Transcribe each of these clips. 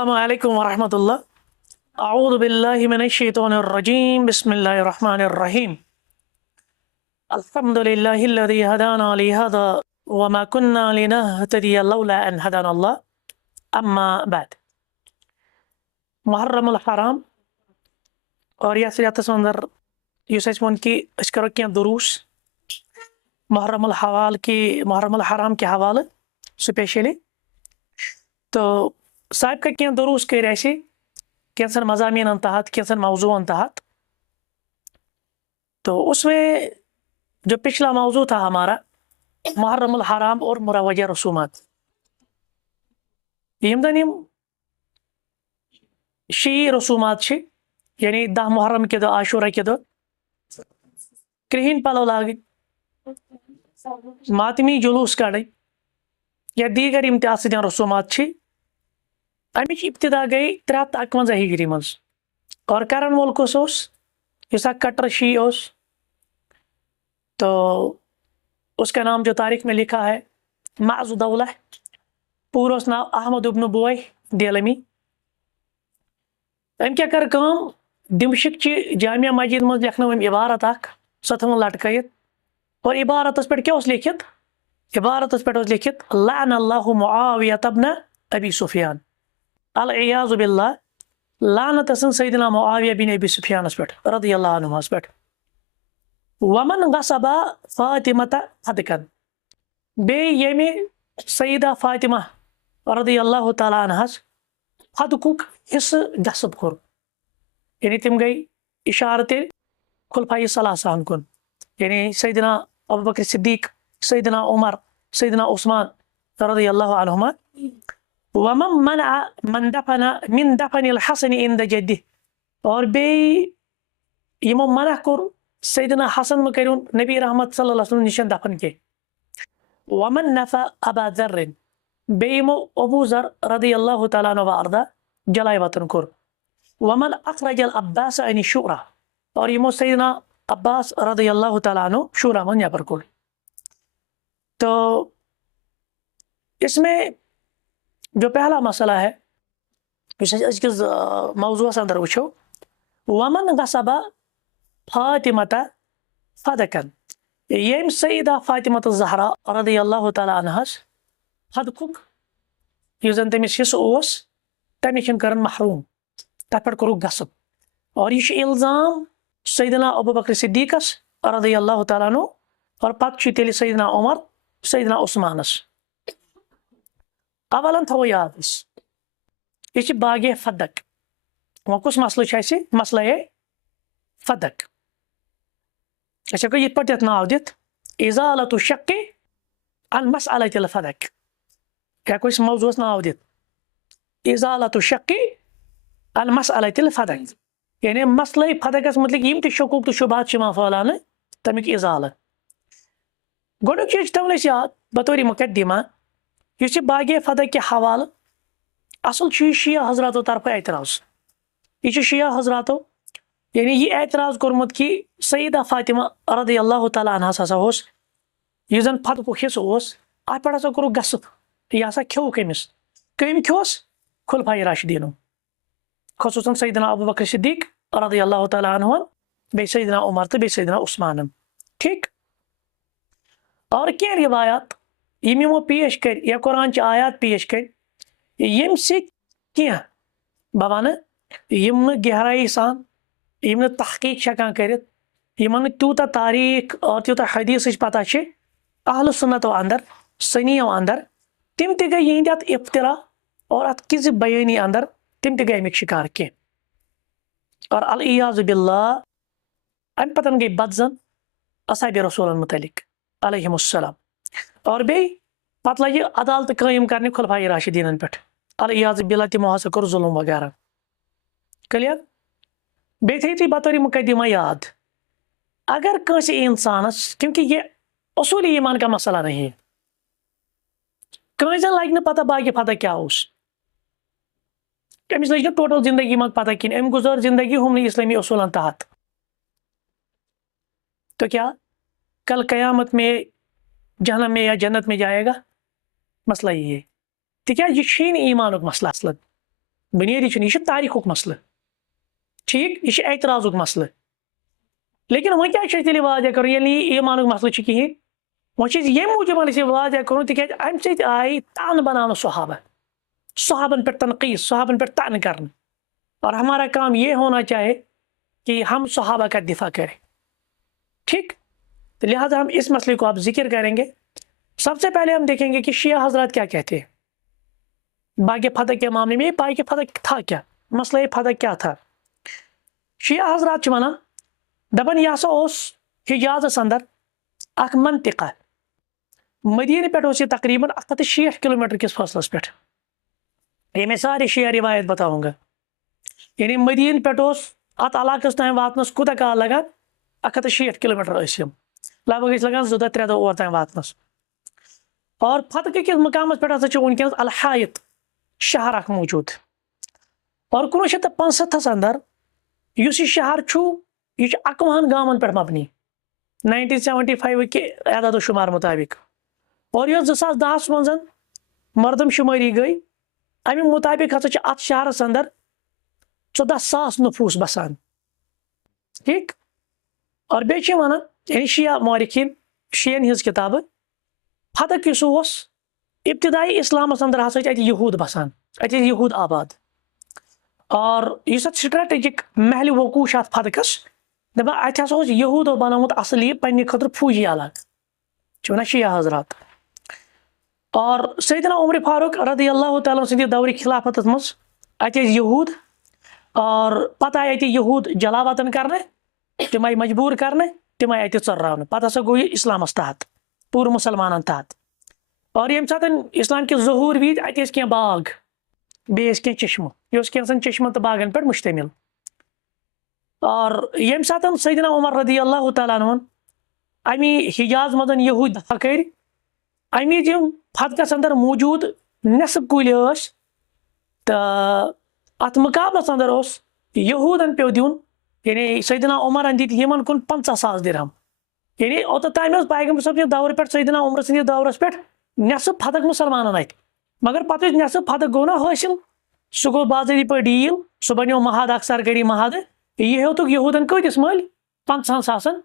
अस्सलामुअलैकुम वरहमतुल्लाह। अऊज़ु बिल्लाहि मिनश्शैतानिर्रजीम। बिस्मिल्लाहिर्रहमानिर्रहीम। अल्हम्दुलिल्लाहिल्लज़ी हदाना लिहाज़ा वमा कुन्ना लिनहतदिया लौला अन हदानल्लाह। अम्मा बाद। मुहर्रमुल हराम और यस अंदर युस अस वोन कि अस करो क्या दुरूस मुहर्रमुल हराम के हवाले स्पेशली। तो साहिब का क्या दुरूस कर ऐसे कैंसर मज़ामीन तहत कैंसर मौजू तहत। तो उसमें जो पिछला मौजू था हमारा मुहर्रमुल हराम और मुरवजा रसूमात। यम दन यम शी रसूमात छे यानी 10 मुहर्रम के दो आशूरा के दो क्रिहिन पलो लाग मातमी जुलूस कड़ या दीगर यम तह रसूमात छे। अमिच इब्तिदा गई 351 हिजरी मज और करन वोल कुस ओस युस कट्टर शी ओस। तो उसका नाम जो तारीख में लिखा है माजुदौला, पूरा नाम अहमद इब्न बोय देलमी। अम क्या कर काम दिमशक ची जामिया मस्जिद मज लिखनो इबारत सो थवन लटकत और इबारत पे क्या लिखित इबारत पे लिखित लअनल्लाहु मुआविया इब्न अबी सुफियान अल-इयाज़ु बिल्लाह। लानत सैयदना मुआविया बिन अबी सुफियान पे रदियल्लाहु अन्हु पे। वमन गसबा फातिमत हदकन बे यमे सैयदा फातिमा रदियल्लाहु तआला अन्हा हदकुक हिस गसब कोर यानी तिम गई इशारत खुलफाई सलासान कुन यानी सैयदना अबू बकर सिद्दीक, सैयदना उमर, सैयदना उस्मान रदियल्लाहु अन्हुमा। वमन मना मन दफना मिन दफनिल हसन इंद जद्दी और बे यमो मना कोर सैयदना हसन में करुन नबी रहमत सल्लल्लाहु अलैहि वसल्लम निशन दफन के। वमन नफा अबा ज़र्र बे यमो अबू ज़र रदियल्लाहु तआला अन्हु वारदा जलाय वतन कोर। वमन अखरजल अब्बास अन शुरा और यमो सैयदना अब्बास रदियल्लाहु तआला अन्हु शुरा में नेबर कोर। तो इसमें जो पहला मसला है इस मौजू अंदर वो वमन गसबा फातिमत फदकन यम सैयदा फातिमत ज़हरा रदियल्लाहु तआला अन्हा हदकुक युजन तमिस हिस्स ओस तमिश करन महरूम तथ पे कोरुक गसब और यह इल्जाम सैयदना अबू बकर सिद्दीकस रदियल्लाहु तआला अन्हु और पत तेल सैयदना उमर सैयदना उस्मानस। अवलन थो याद यह बागे फदक वो कुछ मसला मसला फदक अच्छा ये पे नाव दित इजालतु शक्क अन मसअलतिल फदक क्या कोई मौजूस नाव दित इजालतु शक्क अन मसअलतिल फदक यानी मसला फदकस मतलब यम शकूक तो शुबहत फैलान तमिक इजालत। गोडुक चीज तवन याद बतौर मुकद्दिमा इस बागे फदक के हवाले असल शिया हजरातों तरफ एतराज यह शिया हजरातों यानी यह एतराज कोरमुत कि सैयदा फातिमा रदियल्लाहु तआला अन्हा हसा होस यह जन फदक हिस्स ओस अत पे हसा कोरुक गसब यह हसा खेव कमिस कम खोस खुलफाए राशिदीनो खसूसन सैयदना अबू बकर सिद्दीक रदियल्लाहु तआला अन्हु बे सैयदना उमर तो बे सैयदना उस्मान। ठीक और क्या रिवायात यमो पेश कर या कुरान च आयात पेश कर यम से क्या बवान यम गहराई सान यम तहकीक शकान कर यमन तूता तारीख और तूता हदीस पता अहल सुन्नत अंदर सनियों अंदर तिम ते गई यह अत इफ्तिरा और अत किज़ बयानी अंदर तिम ते गई अमिक शिकार के और अल-इयाज़ु बिल्लाह अम पतन गई बदजन असहाब रसूल मुतलिक अलैहिमुस्सलाम और बे पत लगे अदालत कायम करने खुलफाए राशिदीन पे अल-इयाज़ु बिल्लाह तिमो हसा कोर जुल्म वगैरह क्लियर। बे थी बतौर मुकद्दिमा याद अगर किसी इंसानस क्योंकि ये उसूली ईमान का मसला नहीं है कहीं लगे पता बाकी पता क्या अमिस लगे टोटल जिंदगी में पता कि अम गुजर जिंदगी हम इस्लामी उसूल तहत। तो क्या कल क़यामत में जहन्नम में या जन्नत में जाएगा? मसला ये है तो क्या ये ईमान मसला असल बुनियादी यह तारीखुक मसल ठीक यह एतराजुक मसल लेकिन वह क्या वाजह कर ईमान मसल कहें वह ये मूजूब वाजह कर तिक अम आई तान बनाना सहाबन पे तनकीद सहाबन पे तान करना और हमारा काम ये होना चाहिए कि हम सहाबा का दिफा करें ठीक। तो लिहाजा हम इस मसले को आप जिक्र करेंगे। सबसे पहले हम देखेंगे कि शिया हजरत क्या कहते हैं बाग फतह के मामले में। बाग फतह था क्या, मसला फतह क्या था? शिया हजरत वन दपन यह हिजाजस अंदर अख मंतिका मदीन पे तकरीबन 160 किलोमीटर किस फासलस पे। ये मैं सारे शिया रिवायत बताऊंगा। यानी मदीन पे अत इलाकस तान वातनस कूत काल लगान 160 किलोमीटर लगभग लगान 2-3 दह और तान वातनस। और फतह किस मकाम पे वनकस अलहायत शहर अख मौजूद और 1965 अंदर इस शहर यह 51 गामन पे मबनी 1975 के एदाद शुमार मुताबिक। और यह 2010 मज मरदमशुमारी गई अमे मुताबिक हसा अत शहरस अंदर 14,000 नफूस बसान ठीक। और बे वन यानी शिया मौरिखीन शियन हज किताब फतह किस इब्तदाई इस्लामस अंदर हसा यहूद बसान यहूद आबाद। और इस स्ट्रेटेजिक महल वकूश फतहस दपा अत यहूदो बनोमुत असल यह पन्ने खतर फौजी इलाका वन शिया हजरात। और सैयदना उमर फारूक रदी अल्लाह तआला सद दौर खिलाफत मज अत यहूद और पता आए यहूद जलावतन करने तम आई मजबूर करने तम आई चर्रावन पत हसा गो इस्लामस तहत पूरे मुसलमान तहत। और ये सात इस्लाम के ज़हूर वी अत बाग बे चश्म यह चश्मन तो बागन पे मुश्तमिल। और ये सात सैयदना उमर रदी अल्लाह तआला अमी हिजाज मदन यहूद दफा कर अमी फतहस अंदर मौजूद नसब कुल तो अत मुकाबलस अंदर यहूदन पे दिन यानी सैयदना उमरन दित यमन कुन 50,000 दिरहम। यानी ओतम पैगम्बर सब दौर पे सैयदना उमर सद दौरस पे नसब फतह मुसलमान अत मगर पत नसब फतह गो ना हासिल सह गो बाज़ाती पे डील सह बनो महाद अख सरकारी महाद यह हेतुक यहूदन कतिस मल 50,000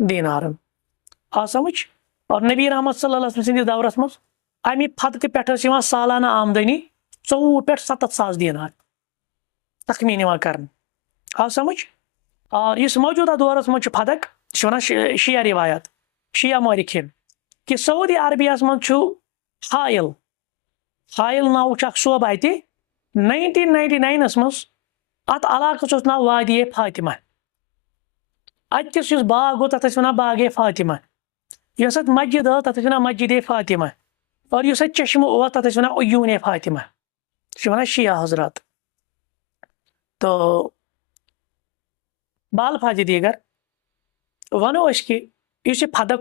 दीनारन आ समझ। और नबी रहमत सल्लल्लाहु अलैहि वसल्लम दौरस मज अमी फतह पे सालाना आमदनी 4 पे 7,000 दीनार तखमीन कर आ समझ। और इस मौजूदा दौरस मज फतह वन शिया रिवायत शिया मौरिखीन कि सऊदी अरबिया मज हायल हायल नाव सोब अत 1999 मज अत इलाकस नाव वादी फातिमा अतिस बाग गो तथ वन बाग फातिमा यस मस्जिद तथ वन मस्जिद फातिमा और इस चश्म तथ वन उयून फातिमा वन शिया हजरात। तो बाल फाज दीगर वनो कि इस फतह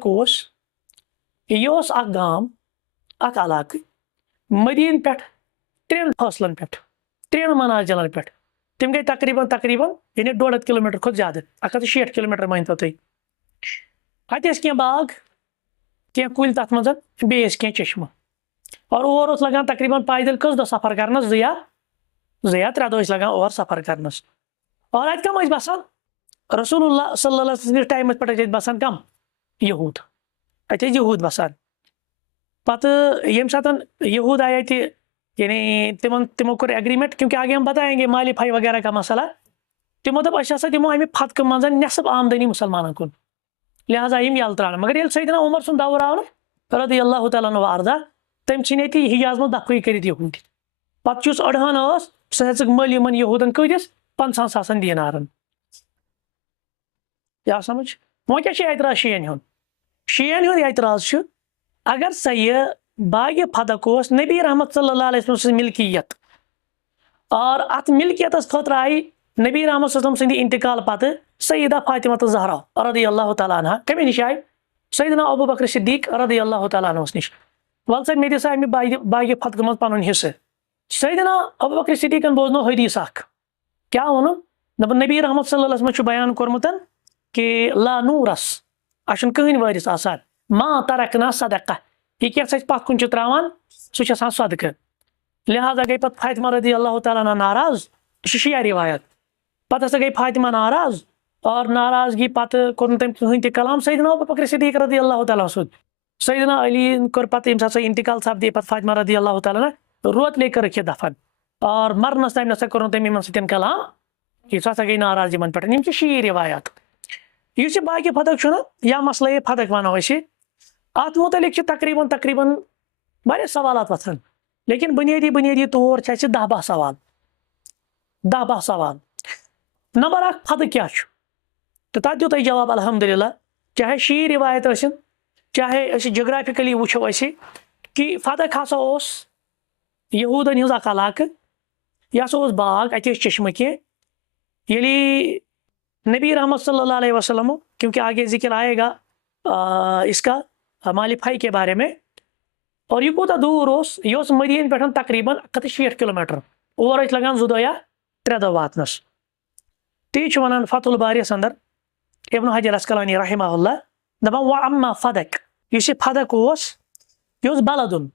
यह गाम अख इलाक मदीन पे 3 फासलन पे 3 मनाजिलन पे तम गई तकरीबन यानी 1.5 किलोमीटर खुद ज्यादा 160 किलोमीटर मान तो तुम अत बाग कह कुल तथ मज बे चश्म। और और लगान तकरीबन पैदल कस दह सफर कर 2 या 3 दह लगान और सफर कर। और अत कम बसान रसूलुल्लाह सल्लल्लाहु अलैहि वसल्लम टाइम पे बसान कम यहूद अत यहूद बसान। पत ये सात यहूद आए अत यानी तिमो कर एग्रीमेंट क्योंकि आगे हम बताएंगे मालीफाई वगैरह का मसला तिमो दप असा दिमो अमे फतह मज नसब आमदनी मुसलमान कुन लिहाजा यल त्रान। मगर ये सैयदना उमर सुन दौर आव रदी अल्लाह तआला अर्दा तम ये हिजाज मज दफे कर यहूद पे अड़हन सह मल इन यहूदन कतिस 50,000 दीनारन या समझ। वो क्या एतराज शियन एतराज अगर सा यह बाग फतह नबी रहमत सल्लल्लाहु अलैहि वसल्लम मिल्कियत और अत मिल्कियत खतर आई नबी रहमत सल्लल्लाहु अलैहि वसल्लम इंतकाल पत सैयदा फातिमा ज़हरा रदी अल्लाह तआला अन्हा कमे निश आई सैयदना अबू बकर सिद्दीक रदी अल्लाह तआला अन्हु निश वल सा मे दिसा बाग फतह मज पन हिस्से। सैयदना अबू बकर सिद्दीकन बोजनो हदीस क्या वो दप नबी रहमत सल्लल्लाहु अलैहि वसल्लम बयान कोरमुत कि ला नूरस अशन कहन वारिस आसान मा तरकना सदका यह क्या पत कुन त्रावान सह सदका लिहाजा गई पत फातिमा रदी अल्लाह ताला अन्हा नाराज, शिया रिवायत पत हसा गई फातिमा नाराज और नाराजगी पत कोन तम कहीं कलाम सैयदना अबू बकर सिद्दीक रदी अल्लाह ताला सुद सैयदना अली कर पत यम सा इंतकाल सपदे पत फातिमा रदी अल्लाह ताला रोत लेकर रखे दफन और मरनस टाइम नसा कर तम सतन कलाम कि सह गई नाराज यमन पे यम शी रिवायत यह बाकी फदक या मसले फदक वनो अत मुतलिक तकरीबन तकरीबन वारिया सवालात वथन, लेकिन बुनियादी तौर 10-12 सवाल 10-12 सवाल। नंबर 1 फदक क्या तो तथ दित जवाब अल्हम्दुलिल्लाह, चाहे शी रिवायत चाहे जोग्राफिकली वो कि फदक हसा यहूदन हज अलाक, यह हसा बाग अत चश्म कह नबी रहमत सल्लल्लाहु अलैहि वसल्लम, क्योंकि आगे जिक्र आएगा इसका मालिफाई के बारे में, और यह कूत दूर यह मदीन पे तकरीबन 160 किलोमीटर और लगान 2 या 3 दह वातनस। ती वन फतुल बारियस अंदर इब्न हजर अस्कलानी रहमहुल्लाह दपान व अम्मा फदक, यह फदक यह बलदुन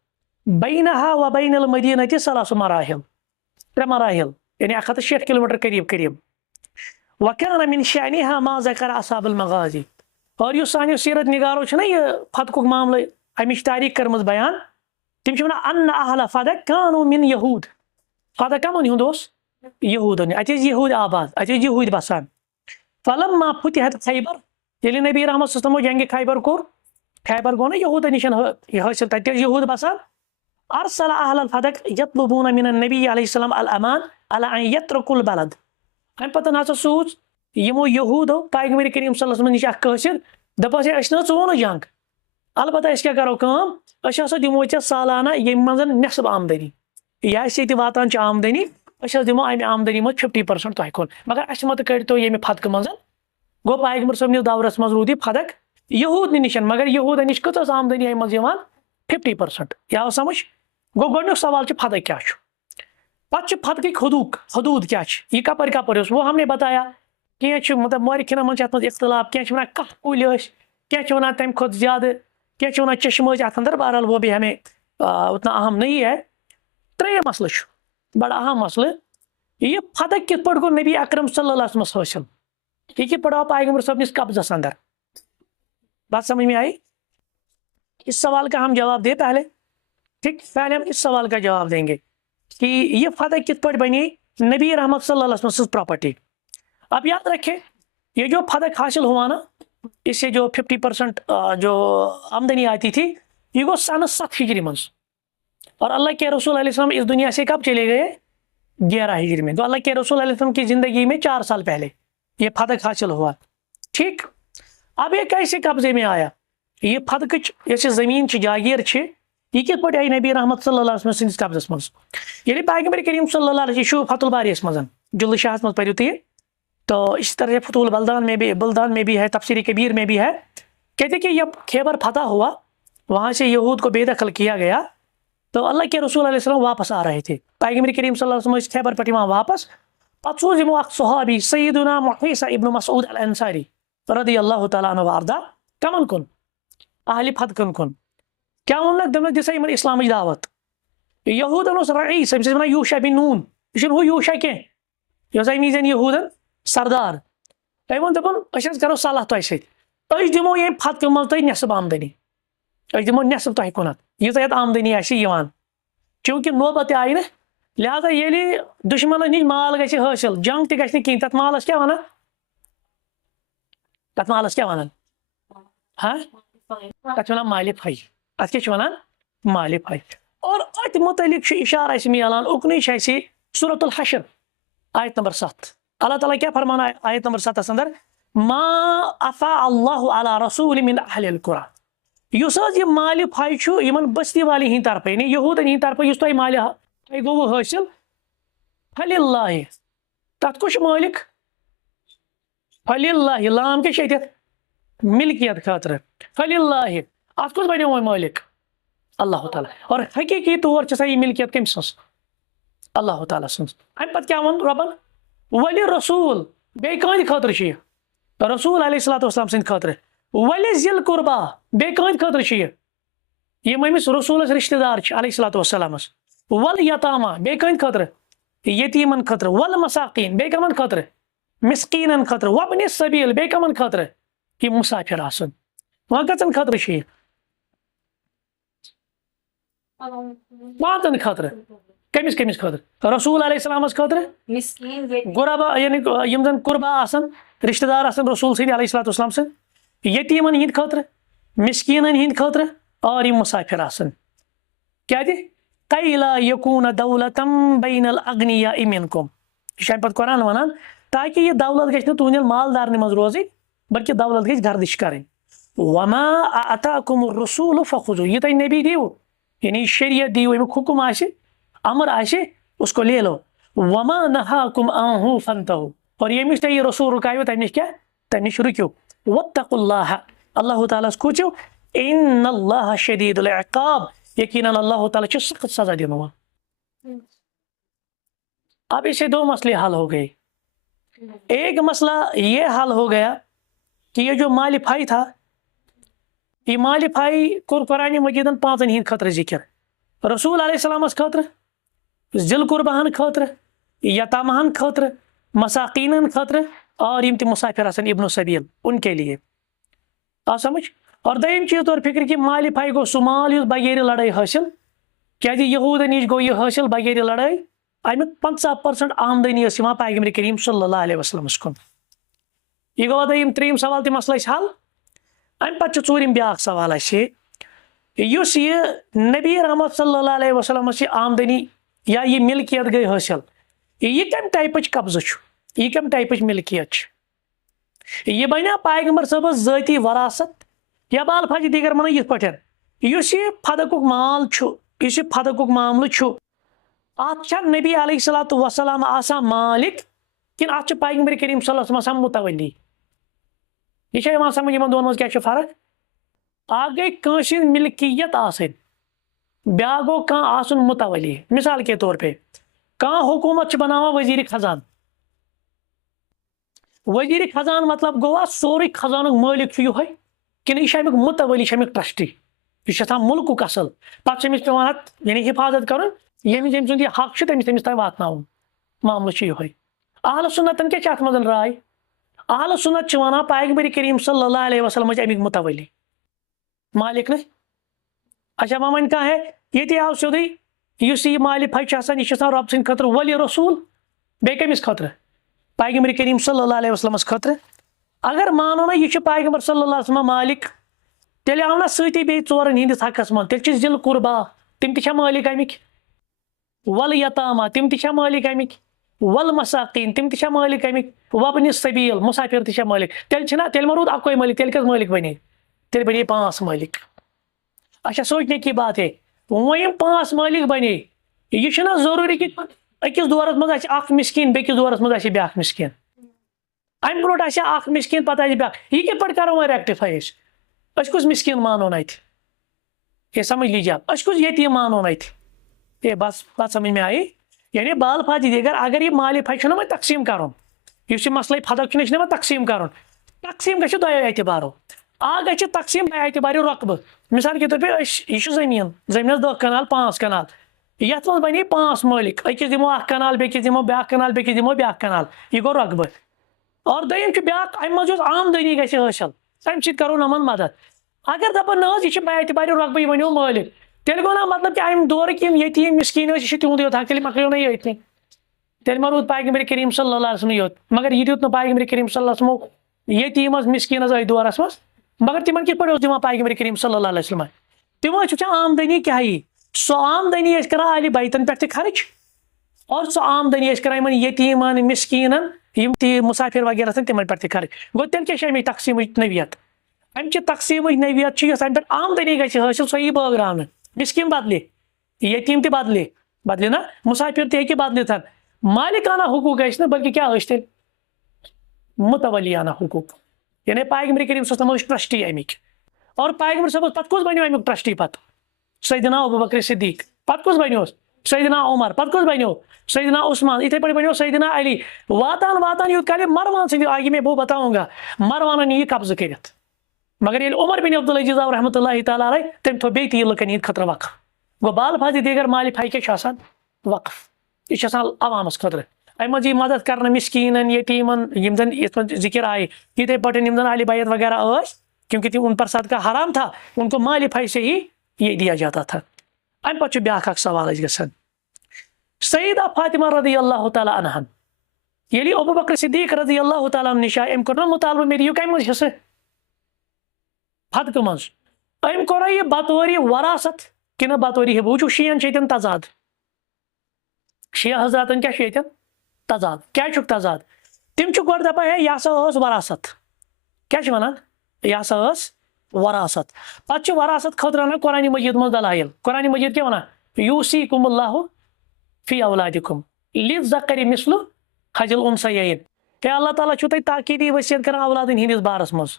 बैनहा व बैनल मदीनति सलासु मराहिल 3 मराहिल यानी 160 किलोमीटर करीब करीब। वकान मिन शानिहा मा ज़कर असहाबुल मगाज़ी, और यह सानियो सीरत निगारो छ ना यह फदकुक मामले अमिश तारीख करमज बयान, तिम छ वनान अन्न अहल फदक कानु मिन यहूद, फदक कमन हुंद यहूदन, अत यहूद आबाद, अत यहूद बसान। फलम्मा फुतिहत खैबर, ये नबी रहमत सल्लल्लाहु अलैहि वसल्लम जंग खैबर कोर, खैबर गो ना यहूद निशन हासिल, तत यहूद बसान। अरसल अहल फदक यतलबून मिन नबी अलैहि सलाम अल अमान अला अन यत्रकुल बलद, अम पत ना सूच यमो यहूदो पैगंबर करीम सल्लल्लाहु अलैहि वसल्लम निश कहसिर दपास वो जंग, अलबत्ता क्या करो कम दिमो सालाना ये मजन नेसब आमदनी यह वातान आमदनी दिमो अमे आमदनी मज 50% तह कुन, मगर अस मत कड़ो ये फदक मजन गो पैगंबर सबन दौरस मज रूद फदक यहूद निशन, मगर यहूद निश कत आमदनी अमे मज 50%। या समझ गो गोडनुक सवाल फदक क्या पत फदक हदूद क्या यह कपर कपर वो हमने बताया कह मतलब मौरिखन मज इख्तलाफ, कह वन कह कुल कह वन तम खुद ज्यादा, कह वन चश्म अत अंदर, बहरहाल वो भी हमें उतना अहम नहीं है। 3 मसल बड़ा अहम मसल, यह फदक कित पड़ गो नबी अकरम सल्लल्लाहु अलैहि वसल्लम हासिल, यह कि पड़ा पैगंबर सब कब्जस अंदर। बात समझ में आई? इस सवाल का हम जवाब दे पहले, ठीक, पहले हम इस सवाल का जवाब देंगे कि यह फदक कित पड़ बनी नबी रहमत सल्लल्लाहु अलैहि वसल्लम प्रॉपर्टी। अब याद रखें ये जो फदक हासिल हुआ ना, इससे जो 50% जो आमदनी आती थी, ये गो सन 7 हिजरी मंस, और अल्लाह के रसूल अलैहि सल्लम इस दुनिया से कब चले गए? 11 हिजरी में। तो अल्लाह के रसूल अलैहि सल्लम की ज़िंदगी में 4 साल पहले ये फदक हासिल हुआ। ठीक, अब ये कैसे कब्जे में आया? ये फदक जैसे ज़मीन जागीर यह कित पे आई नबी रहमत सल्लल्लाहु अलैहि वसल्लम कब्जस मज? ये पैगंबर करीम सल्लल्लाहु अलैहि वसल्लम फतुल बारियस मज जुल्द शाह मज पढ़ो तुम, तो इस तरह फतुल बलदान में भी है, तफसीर कबीर में भी है। कहते कि जब खैबर फतह हुआ, वहाँ से यहूद को बेदखल किया गया, तो अल्लाह के रसूल अलैहि सल्लम वापस आ रहे थे, पैगंबर करीम सल्लल्लाहु अलैहि वसल्लम खैबर पटी वहाँ वापस पत सोज यमो अख सहाबी सय्यदुना मुहीसा इब्न मसऊद अल अंसारी रदियल्लाहु तआला अन्हु वारदा कमन कुन अहली फदकन कुन, क्या उन दम दिसा यमन इस्लामी दावत। यहूदन रईस वना यूशा बिन नून, यह हु यूशा कह यह मीजन यहूदन सरदार, तम वो दपान करो सलाह तह सत दिमो ये फदक मज तुम नेसब आमदनी, दिमो नेसब तह कुन यीत आमदनी आसान, चूंकि नौबत आई ना, लिहाजा ये दुश्मन नश माल ग हासिल, जंग तह कहें तथ मालस क्या वन, तथ मालस क्या वन, हाँ तथ वन माल फई, अत क्या वन माल फई। और अत मुतलिक इशारा मिलान उकन सूरतुल हशर आयत नंबर 7, अल्लाह ताला क्या फरमाना आयत नंबर 7 अंदर, मा अफा अल्लाहु अला रसूल मिन अहलिल कुरा, युस ये माल फई यमन बस्ती वाले हिंद तरफ यानी यहूदन हिंद तरफ युस तुम माल गो हासिल, फलिल्लाहि तथ कुछ मालिक, फलिल्लाहि लाम क्या मिल्कियत खतर, फलिल्लाहि अत कुछ बनो मालिक अल्लाह ताला, और हकीकी तौर ये मिल्कियत कम सस अल्लाह ताला सन्स। अम पे क्या वन रबन वली रसूल बे कद खतर रसूल अलैहिस्सलातु वस्सलाम सन्द खतर, वली जिल कुर्बा बे कद खतर यम अमिस रसूलस रिश्तेदार अलैहिस्सलातु वस्सलामस, वल यतामा बे कन खतर यतीमन खतर वल मसाकीन बे कमन खतर मिस्कीनन खतर वबन सबील बे कमन खतर कि मुसाफिर आसन वहां कचन खतर छ पांचन खतर कमिस कमिस खतर रसूल अलैहिस्सलामस खतर गुरबा यानी यम जन कुरबा आसन रिश्तेदार आसन रसूल सदी अलैहिस्सलाम से यतीमन हिंद खतर मिस्कीनन हिंद खतर और यम मुसाफिर आसन क्या दे कैला यकून दौलतम बैनल अग्निया मिनकुम यह पत कुरान वनान ताकि यह दौलत गछ तुहंदिन मालदार मज रोज बल्कि दौलत गछ गर्दिश करें वमा अताकुम रसूल फखुजू यह तुम नबी दीव यानी शरीयत दीव अमुक हुकुम आशे अमर आशे उसको ले लो वमा नहाकुम अन्हु फंतहु और ये मिश ये रसूल रुकायो तम क्या तम निश रुकियो वत्तकुल्लाह अल्लाह ताला कुचो इन्नल्लाह शदीदुल इकाब यकीनन अल्लाह ताला च सख्त सजा देने वाला। अब इसे दो मसले हल हो गए। एक मसला ये हल हो गया कि ये जो मालिफाई था ये मालिफाई कुरान मजीदन पांचन हिंद खतर जिक्र रसूल अलैहिस्सलामस खतर जिल कुर्बान खतर यतामहन खतर मसाकीनन खतर और यम मुसाफिर आसन इब्न सबील उनके लिए आ समझ। और दयम चीज तौर फिक्र कि मालिफाई गो सु माल बगैर लड़ाई हासिल क्या यहूद नश गो यह हासिल बगैर लड़ाई अमिक 50% आमदनी पैगम्बर करीम सल्लल्लाहु अलैहि वसल्लम कुन यह गो दयम त्रीम सवाल तम मसल हल अम पे चूरिम ब्या सवाल यह नबी रहमत सल्लल्लाहु अलैहि वसल्लम आमदनी या यह मिल्कियत गई हासिल यह कम टाइप कब्ज़ यह कम टाइप मिल्कियत यह बना पैगम्बर साहब ज़ाती वरासत या बाल फज दीगर मन ये पे फदक माल इस फदक मामल अत नबी अलैहिस्सलातु वस्सलाम आसान मालिक कि अत पैगम्बर करीम सल्लल्लाहु अलैहि वसल्लम मुतवली यह समझ इन दोन क्या फर्क आ गई कंस मिल्कियत आसन ब्या गो कह आसन मुतवली मिसाल के तौर पे कह हुकूमत बनावा वजीर खजान मतलब गो सोरे खजान मालिक यह कि यह मुतवली ट्रस्टी यह मुल्क असल पे पे हिफाजत कर यमिस यम सुंद हक तमिस तम वात मामल यह अहल सुन्नतन क्या अत मज राय अहल सुन्नत वन पैगम्बर करीम सल्लल्लाहु अलैहि वसल्लम अमिक मुतवली मालिक न अच्छा वन कह है ये आव सोदी इस यह मालिफाई यह रब सद खतर वली रसूल बे कमिस खतर पैगम्बर करीम सल्लल्लाहु अलैहि वसल्लम खतर अगर मानो ना यह पैगम्बर सल्लल्लाहु अलैहि वसल्लम मालिक तेल आव ना सती बे चोरन हंदिस हकस मन तेल जिल कुर्बा तम त मालिक अमिक वल यतामा तम त मालिक अमिक वल मसाकीन तम त मालिक अमिक वबन सबील मुसाफिर त मालिक तेल मा रूद अकोई मालिक तेल कस मालिक बने तेल बने 5 मालिक। अच्छा सोचने की बात है वो यम 5 मालिक बने यह जरूरी कि अकिस दौरस मज मिस्किन बेकिस दौरस मज ब्या मिस्किन अम ब्रोट मिस्किन पता ब्या यह कित पे करो रेक्टिफाई कुछ मिस्किन मानो ये समझ लीजिए आप कुछ यतीम मानो ये बस बात समझ में आई यानी बाल फाजी देगर अगर यह मालिफाई ना तकसीम कर मसल फदक ना तकसीम कर तकसीम गो दो एतबारो आ ग तकसीम बे एतबार रकब मिसाल के तौर पे यह जमीन 10 कनाल 5 कनाल ये बने 5 मालिक अकिस दिमो 1 कनाल बेकिस दिमो ब्या कनाल बेकिस दिमो ब्या कनाल यह गो रकब और दयम ब्या अम मज आमदनी गि हासिल तम करो नमन मदद अगर दपन ना यह बे एतबार रकब यह वो मालिक तेल गो ना मतलब कि अम दौर कि यतीम मिस्किन तुंद योत हक तेल मकलो ना ये तेल मा रूद पैगम्बर करीम सल्लल्लाहु अलैहि वसल्लम योत मगर यह दुत पैगम्बर करीम सल्लल्लाहु अलैहि वसल्लम यतीम मिस्किन अ दौरस मज मगर तिमन कित पे दिवान पैगम्बर करीम सल्लल्लाहु अलैहि वसल्लम तिम आमदनी क्या सो आमदनी कर अहल बैतन पे खर्च और सो आमदनी कर यतीमन मिस्किनन यम मुसाफिर वगैरह तिमन पे खर्च गो तेल क्या अमिक तकसीम नवियत अमि तकसीम नवियत अम पे आमदनी गि हासिल सो बगरान मिस्किन बदले यतीम त बदले ना मुसाफिर त बदलित मालिकाना हुकूक गि बल्कि क्या तेल मुतवलियाना हुकूक यानी पैगम्बर करीम सल्लल्लाहु अलैहि वसल्लम ट्रस्टी अमिक और पैगम्बर साहब पे कुछ बनो अमिक ट्रस्टी पे सैयदना अबू बकर सिद्दीक पे कुछ बनो सैयदना उमर पे कुछ बनो सैयदना उस्मान इथे पे बनो सैयदना अली वातान वातान यूत काले मरवान से आगे मैं वो बताऊंगा मरवान ने यह कब्ज कर मगर ये उमर बिन अब्दुल अजीज रहमतुल्लाहि तआला अलैह तम थो बे तीर लकन खतर वक़ गो बाल फाजी दीगर माली फाई क्या वक्फ यह अवामस खतर अम मजी मदद कर मिसकीन यतीमन यम जन जिक्र आए यथे पट यम जन अली बैत वगैरह क्योंकि उन पर सदका हराम था उनको माली फाई से ही ये दिया जाता था। अम पे ब्या सवाल गसान सईदा फातिमा रदी अल्लाह तआला अन्हा ये अबू बकर सिद्दीक रदी अल्लाह तआला निश अम कर मुतालबा मे दियो कम हिस्से फदक मज अम कोर यह बतौर वरासत कि बतौर हिब वो शीयन तजाद शिया हजरातन क्या तजाद क्या तजाद तिम गो दपा है यह वरासत क्या वन यह वरासत पे वरासत खतर कुरान मजीद मज दलाइल कुरान मजीद क्या वन यूसीकुमुल्लाहु फी औलादिकुम लिज़्ज़करि मिस्लु हज़िल उन्सयैन हे अल्लाह ताला छु तै ताकीदी वसीयत कर औलादन हिंदिस बारस मज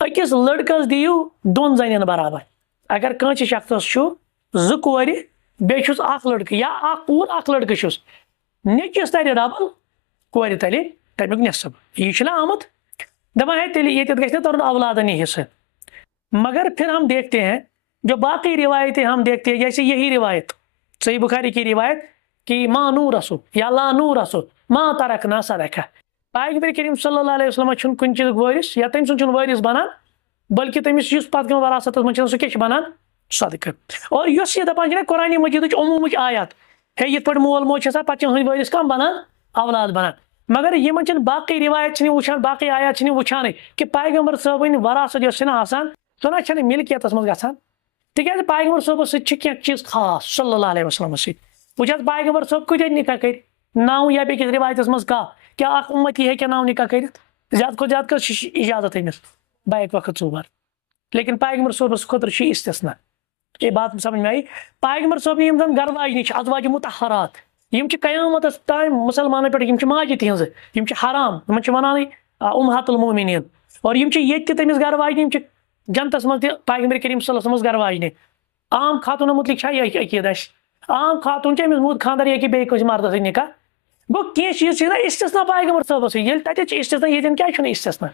अकिस लड़कस दियो दोन जन बराबर अगर कंच शख्स छु ज कोर बे छुस अख लड़के या अख कूर अख लड़के छुस नेकिस तरि डबल कोर तले तमिक निसब यह आमद दपा है तेल ये गि तरन औलादन हिस्से। मगर फिर हम देखते हैं जो बाकी रिवायतें हम देखते हैं जैसे यही रिवायत सही बुखारी की रिवायत कि माँ नू रसो या ला नू रसो माँ तरकना सदका पैगंबर करीम सल्लल्लाहु अलैहि वसल्लम छुन कुन चीज वारिस या तम सुन वारिस बनान बल्कि तमिस युस पत वरासत मन सह क्या बनान सदका। और यह दपान कुरान मजीद उमूम आयत है ये पे मोल मोज पे वारिस कम बनान औलाद बनान मगर यम बाकी रिवायत वुचान बाकी आयत वुचान कि पैगंबर सबन वरासत आसान सह मिलकियत मज गसान तिक पैगंबर सब सह चीज खास सल्लल्लाहु अलैहि वसल्लम सत वह पैगंबर सब कत निकाह कर नाव या बेकिस रिवायत मज कह क्या उम्मती है नाव निकाह कर ज्यादा कर इजाजत अमिस बैक वक्त 4 लेकिन पैगंबर सबस खुद इस्तिस्ना ये बात समझ में आई। पैगंबर सब यम जन घर वाजन अजवाज मुतहरात यम कयामत ताम मुसलमान पे माजि तिज हराम वन उम्महातुल मोमिनीन और यम तमिस घर वाजन जनतस मज पैगंबर करीम सल्लल्लाहु अलैहि वसल्लम घर वाजन आम खातून मुतलिक यह अकीद आम खातून अमिस मूद खानदार ये बेस मर्द निकाह गो कह चीज इस्तिस्ना पैगंबर सबस इस्तिस्ना ये क्या इस्तिस्ना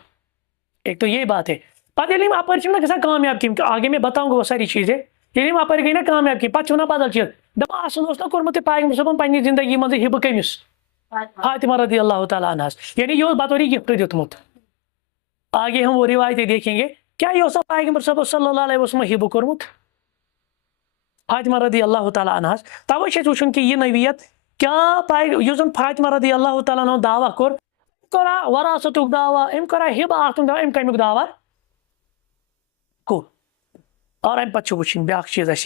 एक तो ये बात है। पता अपर ना कामयाब कि आगे मैं बताऊंगा वो सारी चीजें ये अपर गई ना कामयाब कि पे बदल चीज दपा असल ना कोर्मुत पैगंबर सबन पन्नी जिंदगी मज हिब कमिस फातिमा रदी अल्लाह तआला अन्हा यानी यह बतौर गिफ्ट दितमुत। आगे हम वो रिवायतें देखेंगे क्या यह पैगंबर सब सल्लल्लाहु अलैहि वसल्लम हिब कोर्मुत फातिमा रदी अल्लाह तआला अन्हा तवे वुचन कि यह नवीयत क्या युस फातिमा रदी अल्लाह तआला अन्हा दावा कोर करा वरासतुक दावा अम करा हिब आतुक दावा अम कमुक दावा को और अम पे वुचन ब्या चीज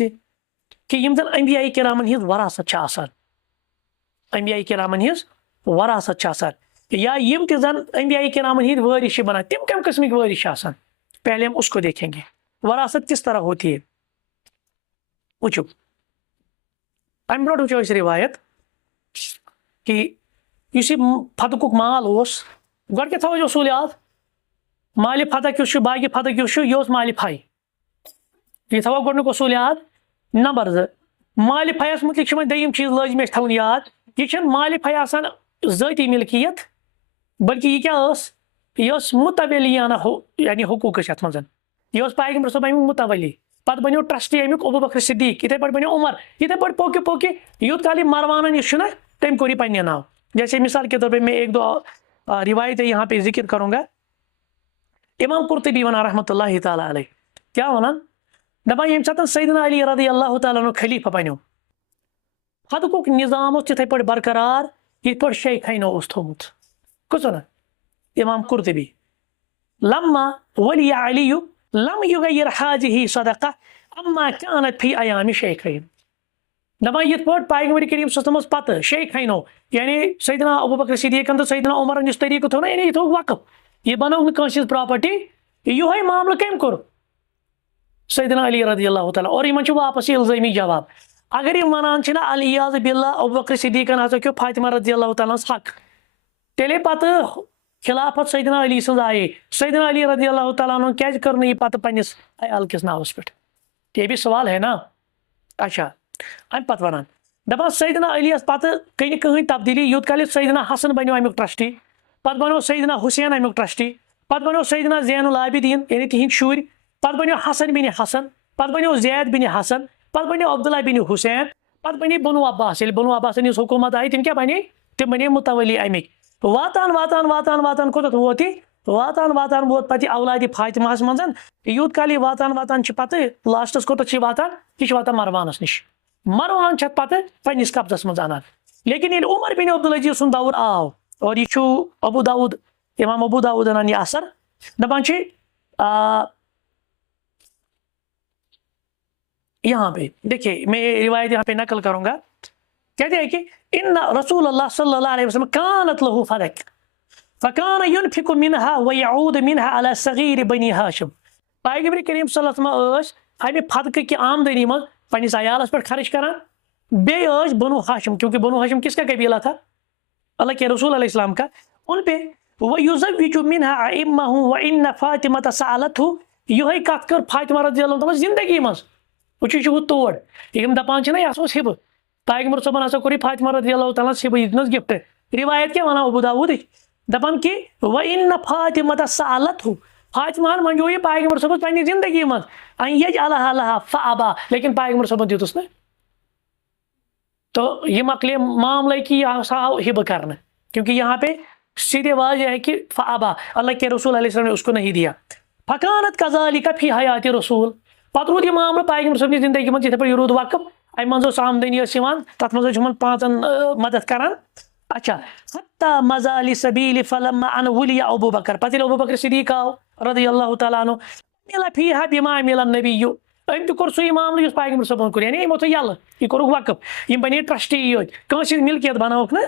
कि यम जन अंबिया किरामन हिज वरासत अंबिया किरामन हिज वरासत या यम जन अंबिया किरामन हिज वारिश बना तम कम किस्म के वारिश पहले हम उसको देखेंगे वरासत किस तरह होती है। वुचो अम ब्रो वुचो रिवायत कि फदक माल गो क्या थो उसूल याद माल फदक बागी फदक यह माल फाई यह थो गोक उसूल याद। नंबर 2 माल फायस मुतलिक दयम चीज लाजम थवन याद यह माल फाई आसान ज़ाती मिल्कियत बल्कि यह क्या मुतवलियाना यानी हुकूक मज यह पैगंबर सब अमुक मुतवली पे बनो ट्रस्टी अमुक अबू बकर सिद्दीक इथे पे बनो उमर इथे पे पोके पोके यूत काली मरवान यह तम कोर पे नाव। जैसे मिसाल के तौर पे मैं एक दो रिवायत यहाँ पे जिक्र करूँगा। इमाम कुर्तुबी वन रहमतुल्लाहि तआला अलैह क्या वन दपा यम सात सैयदना अली रज़ी अल्लाह तआला अन्हु खलीफा बनो फदकुक निज़ाम तिथे पे बरकरार यथ पे शेखैनो थोमुत कस वन इमाम कुर्तुबी लम्मा वली अली लम युगय्यर हाजिही सदका अम्मा कानत फी अयाम शेखैन दपा यथ पे पैगंबर करीम सल्लल्लाहु अलैहि वसल्लम पत शेखैनो यानी सैयदना अबू बकर सिद्दीक तो सैयदना उमर इस तरीक़ थो ना यानी यह वक़्फ़ यह बनो कंस प्रॉपर्टी यह मामला कम कोर सैयदना अली रज़ी अल्लाह तआला और इन वापस इल्ज़ामी जवाब अगर यह वनान अलियाज़ बिल्लाह अबू बकर सिद्दीकन हसा क्यों फातिमा रज़ी अल्लाह तआला हक तेले पत खिलाफत सैयदना अली सज आए सैयदना अली रज़ी अल्लाह तआला अन्हु क्या कर पत पन्निस अयाल किस नावस पे ये भी सवाल है ना। अच्छा अम पत वन दपा सैयदना अली पत गई कहीं तब्दीली यूत काल सैयदना हसन बनो अमुक ट्रस्टी पत बनो सैयदना हुसैन अमुक ट्रस्टी पत बनो सैयदना ज़ैनुल आबिदीन यानी तिहिंद शुर पत बनो हसन बिन हसन पत बनो ज़ैद बिन हसन पत बने अब्दुल्ला बिन हुसैन, पत बने बनु अब्बास। बनु अब्बास हुकूमत आई तिम क्या बने, तिम बने मुतवली अमिक। वातान वातान वातान वातान कोत वोत वातान वातान वोत पति औलादि फातिमास मंजन यूत काली वातान वातान पत लास्टस कोत वातान यह वातान मरवानस निश। मरवान छत पत पन्निस कब्जस मज अनान। लेकिन ये उमर बिन अब्दुल अजीज सुन दौर आव और यह अबू दाऊद, इमाम अबू दाऊद अनान यह असर दपान यहाँ पे देखिए, मैं रिवायत यहाँ पे नकल करूंगा। कहते हैं कि इन रसूलुल्लाह सल्लल्लाहु अलैहि वसल्लम कानत लहू फदक फकान युनफिकु मिनहा व यऊद मिनहा अला सगीर बनी हाशिम। पैगंबर करीम सल्लल्लाहु अलैहि वसल्लम अमे फदक की आमदनी में पन्निस अयालस पे खर्च करान। बे बनु हाशिम, क्योंकि बनु हाशिम किसका कबीला था, अल्लाह के रसूल अलैहि सलाम का, उन पे व युज़व्विजु मिनहा अइम्महु व इन फातिमा सअलतहु यही कत कर फातिमा रज़ियल्लाहु अन्हा जिंदगी मज वो तोड़ यम दपान ना यह हिब पैगंबर सबन हसा कोर फातिमा रज़ियल्लाहु तआला हिब यह गिफ्ट। रिवायत क्या वना अबू दाऊद दपान कि व इन फातिमा सअलतहु फातिमा मंजो यह पैगंबर सबन पन्नी जिंदगी मज अन यजअलहा लहा फअबा, लेकिन पैगंबर सबन दितुस न। तो ये मकले मामला की हिब करना, क्योंकि यहाँ पे सीधे वाज़ेह है कि फअबा, अल्लाह के रसूल अलैहि सल्लम ने उसको नहीं दिया। फकानत कज़ालिका फी हयाति रसूल, पत रूद यह मामला पैगंबर सबनी जिंदगी मज इथे रूद वक़्फ अम मज आमदनी तथ मज पांचन मदद करान। अच्छा, हत्ता मज़ालि सबील फलम्मा अन वुलिया अबू बकर, पत अबू बकर सिद्दीक़ आव रज़ियल्लाहु तआला अन्हु मिला फीहा बिमा मिला नबिय्यु, अम तो सही मामला पैगंबर सबन कोर, यानी यमो यल यह कोर वक़्फ, यम बने ट्रस्टी योत कंस मिल्कियत बनावक न।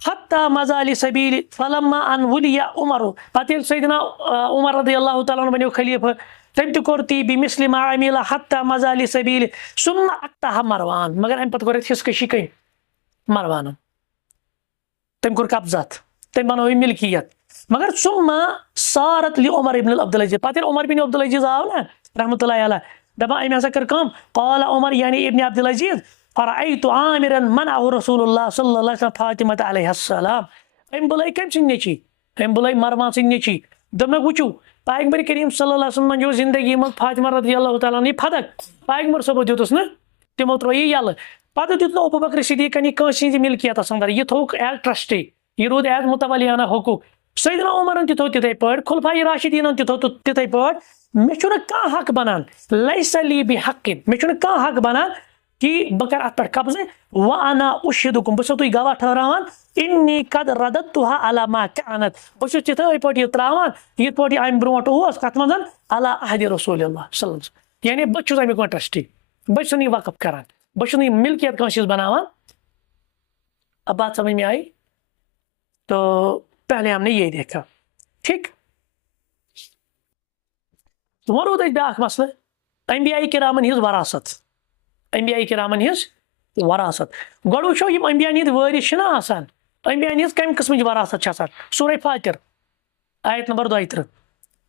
हत्ता मज़ालि सबील फलम्मा अन वुलिया उमर, पत सैयदना उमर रज़ियल्लाहु तआला अन्हु बनो खलीफा, तम तो कोर ती बिमिस्लि मा अमिला हत्ता मज़ालि सबील सुम्मा अक्तहा मरवान, मगर अम पत कोर हिस्कशी कई मरवान, तम कोर कब्ज़त, तम बनो मिल्कियत। मगर सुम्मा सारत लि उमर इब्न अब्दुल अजीज, पत उमर बिन अब्दुल अजीज आव ना रहमतुल्लाहि अलैह, दपा अम हसा कर कम क़ाल उमर यानी इब्न अब्दुल अजीज फ़रअयतु आमिरन मनअहु रसूलुल्लाह सल्लल्लाहु अलैहि वसल्लम फातिमा अलैहिस्सलाम, अम बुलाई कम सिन नेची, अम बुलाई मरवान सिन नेची, दमक वुचु पैगंबर करीम सल्लल्लाहु अलैहि वसल्लम जो जिंदगी में फातिमा रज़ियल्लाहु तआला अन्हा फदक पैगंबर सबो दितुस न, तिमो त्रो यल पत दित अबू बकर सिद्दीक़ कंस मिल्कियत अंदर, यह थोक एज ट्रस्टी, यह रूद एज मुतवलियाना हुकूक। सैयदना उमरन थो तिथे पे, खुलफाए राशिदीन थो तिथे पे, मे कह हक बनान लैसा ली बिहक्किन, मे कह हक बनान कि बह कर अत पे कब्ज़े व अना उशहिदुकुम, बस तुम गवाह ठहरावान इन्नी कद रदत्तुहा अला मा कानत, बस तिथे पे यह त्रावान यथ पे अम ब्रोट ओस कत मज अला अहद रसूलुल्लाह सल्लल्लाहु अलैहि वसल्लम, यानी बह अमिक ट्रस्टी, बह यह वक़्फ करान, बह मिल्कियत कंस बनावान। अब बात समझ में आई? तो पहले हमने यही देखा, ठीक। वो ब्याक मसला अंबिया किरामन हिज वरासत, अंबिया किरामन हिज वरासत। गोड़ वो यम अंबिया हंद वारिस आसान, अंबिया हिज कम किस्म वरासत आसान। सूरह फातिर आयत नंबर 32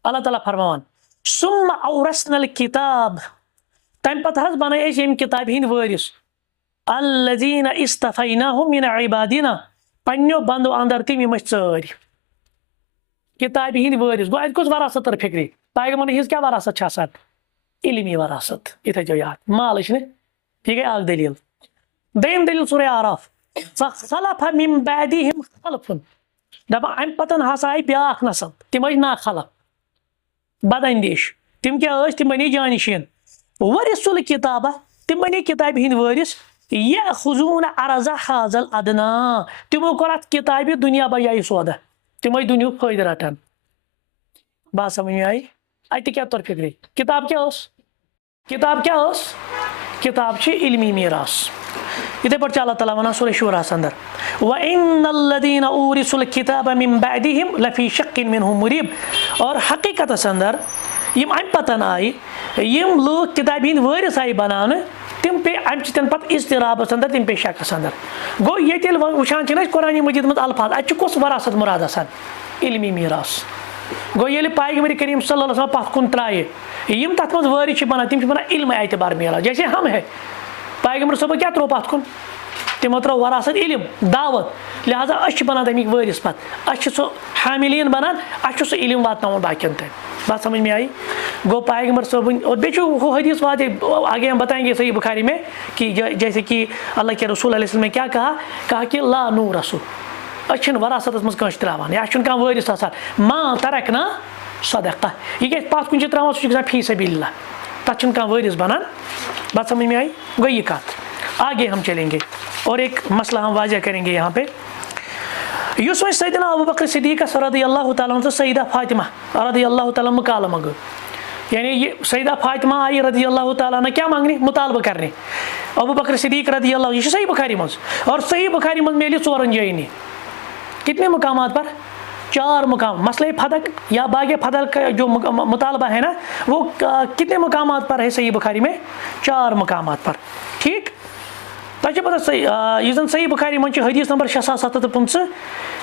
अल्लाह ताला फरमान सुम्मा औरसनल किताब, तम पत हज बन यम किताब हिंद वारिस अल्लज़ीना इस्तफ़ैनाहुम मिन इबादिना, पन्नो बंदो अंदर तम यम चर किताब हिंद वारिस। गो अत वरासत तर फिक्री, पैगंबर हिज क्या वरासत आसान, इल्मी वरासत, इथे जो याद माल यह गई अख दलील। दम दलील सूरह आराफ फखलफ मिन बादिहिम खलफुन, दपा अम पतन हसा आई ब्याख नसल, तिम ना खलफ बदअंदेश, तिम क्या तिम बने जानिशीन वरिसुल किताबा, तिम बने किताब हिंद वारिस यअखुज़ून अरज़ हाज़ल अदना, तिमो कोर अत किताब दुनिया बजाय सौदा, तिम दुनिया फायदे रटान। बात समझ में आई? अत क्या तर फिक्री, किताब क्या उस, किताब क्या उस, किताब इल्मी मीरास। इधे पर अल्लाह ताला वना सूरह शूरा अंदर व इन्नल्लज़ीना ऊरिसुल किताब मिन बअदिहिम लफी शक्किन मिन्हु मुरीब, और हकीकत अंदर यम अम पतन आई यम लोग किताब हिंद वारिस आई बनाने, तिम पे अम तन पे इज़्तिराबस अंदर, तिम पे शक्स अंदर। गो ये वुचान कुरान मजीद मज अल्फाज अत कुस वरासत मुराद आसान, इल्मी मीरास। गो ये पैगंबर करीम सल्लल्लाहु अलैहि वसल्लम पथ कुन त्राए यम तथ मज वारिस बनान, तिम बना इल्म एतबार मिला, जैसे हम है पैगंबर सब क्या त्रो पथ कुन, तिमो त्रो वरासत इल्म दावत, लिहाजा अ बना तमिक वारिस पत, सो हामिलीन बनान, सो इल्म वातनावन बाकियन तक। बात समझ में आई। गो पैगंबर साहब और बेचो वो हदीस बात आगे हम बताएंगे सही बुखारी में कि जैसे कि अल्लाह के रसूल अलैहि वसल्लम ने क्या कहा कि ला नूर रसू अच्छन वरासत मज कह त्रावान या कह वरिस आसान मा तरक ना सदका यह गि पत कुछ त्रावान सह फी सबीलिल्लाह तथ कह वरिस बनान। बात समझ में आई। गई ये कत। आगे हम चलेंगे और एक मसला हम वाजह करेंगे यहाँ पे। युस वह सैयदना अबू बकर सिद्दीक़ रज़ियल्लाहु तआला अन्हु सैयदा फातिमा रज़ियल्लाहु तआला मुकालमा गो यानी ये सैयदा फातिमा आई रज़ियल्लाहु तआला अन्हा क्या मांगने मुतालबा करने अबू बकर सिद्दीक़ रज़ियल्लाहु ये सही बुखारी मज और सही बुखारी मज मिले 4 जगह कितने मुकामात पर 4 मुकाम मसले फदक या बागे फदक का जो मुतालबा है ना वो कितने मुकामात पर है सही बुखारी में 4 मुकामात पर। ठीक तक पता सही बुखारी मन हदीस नंबर 6755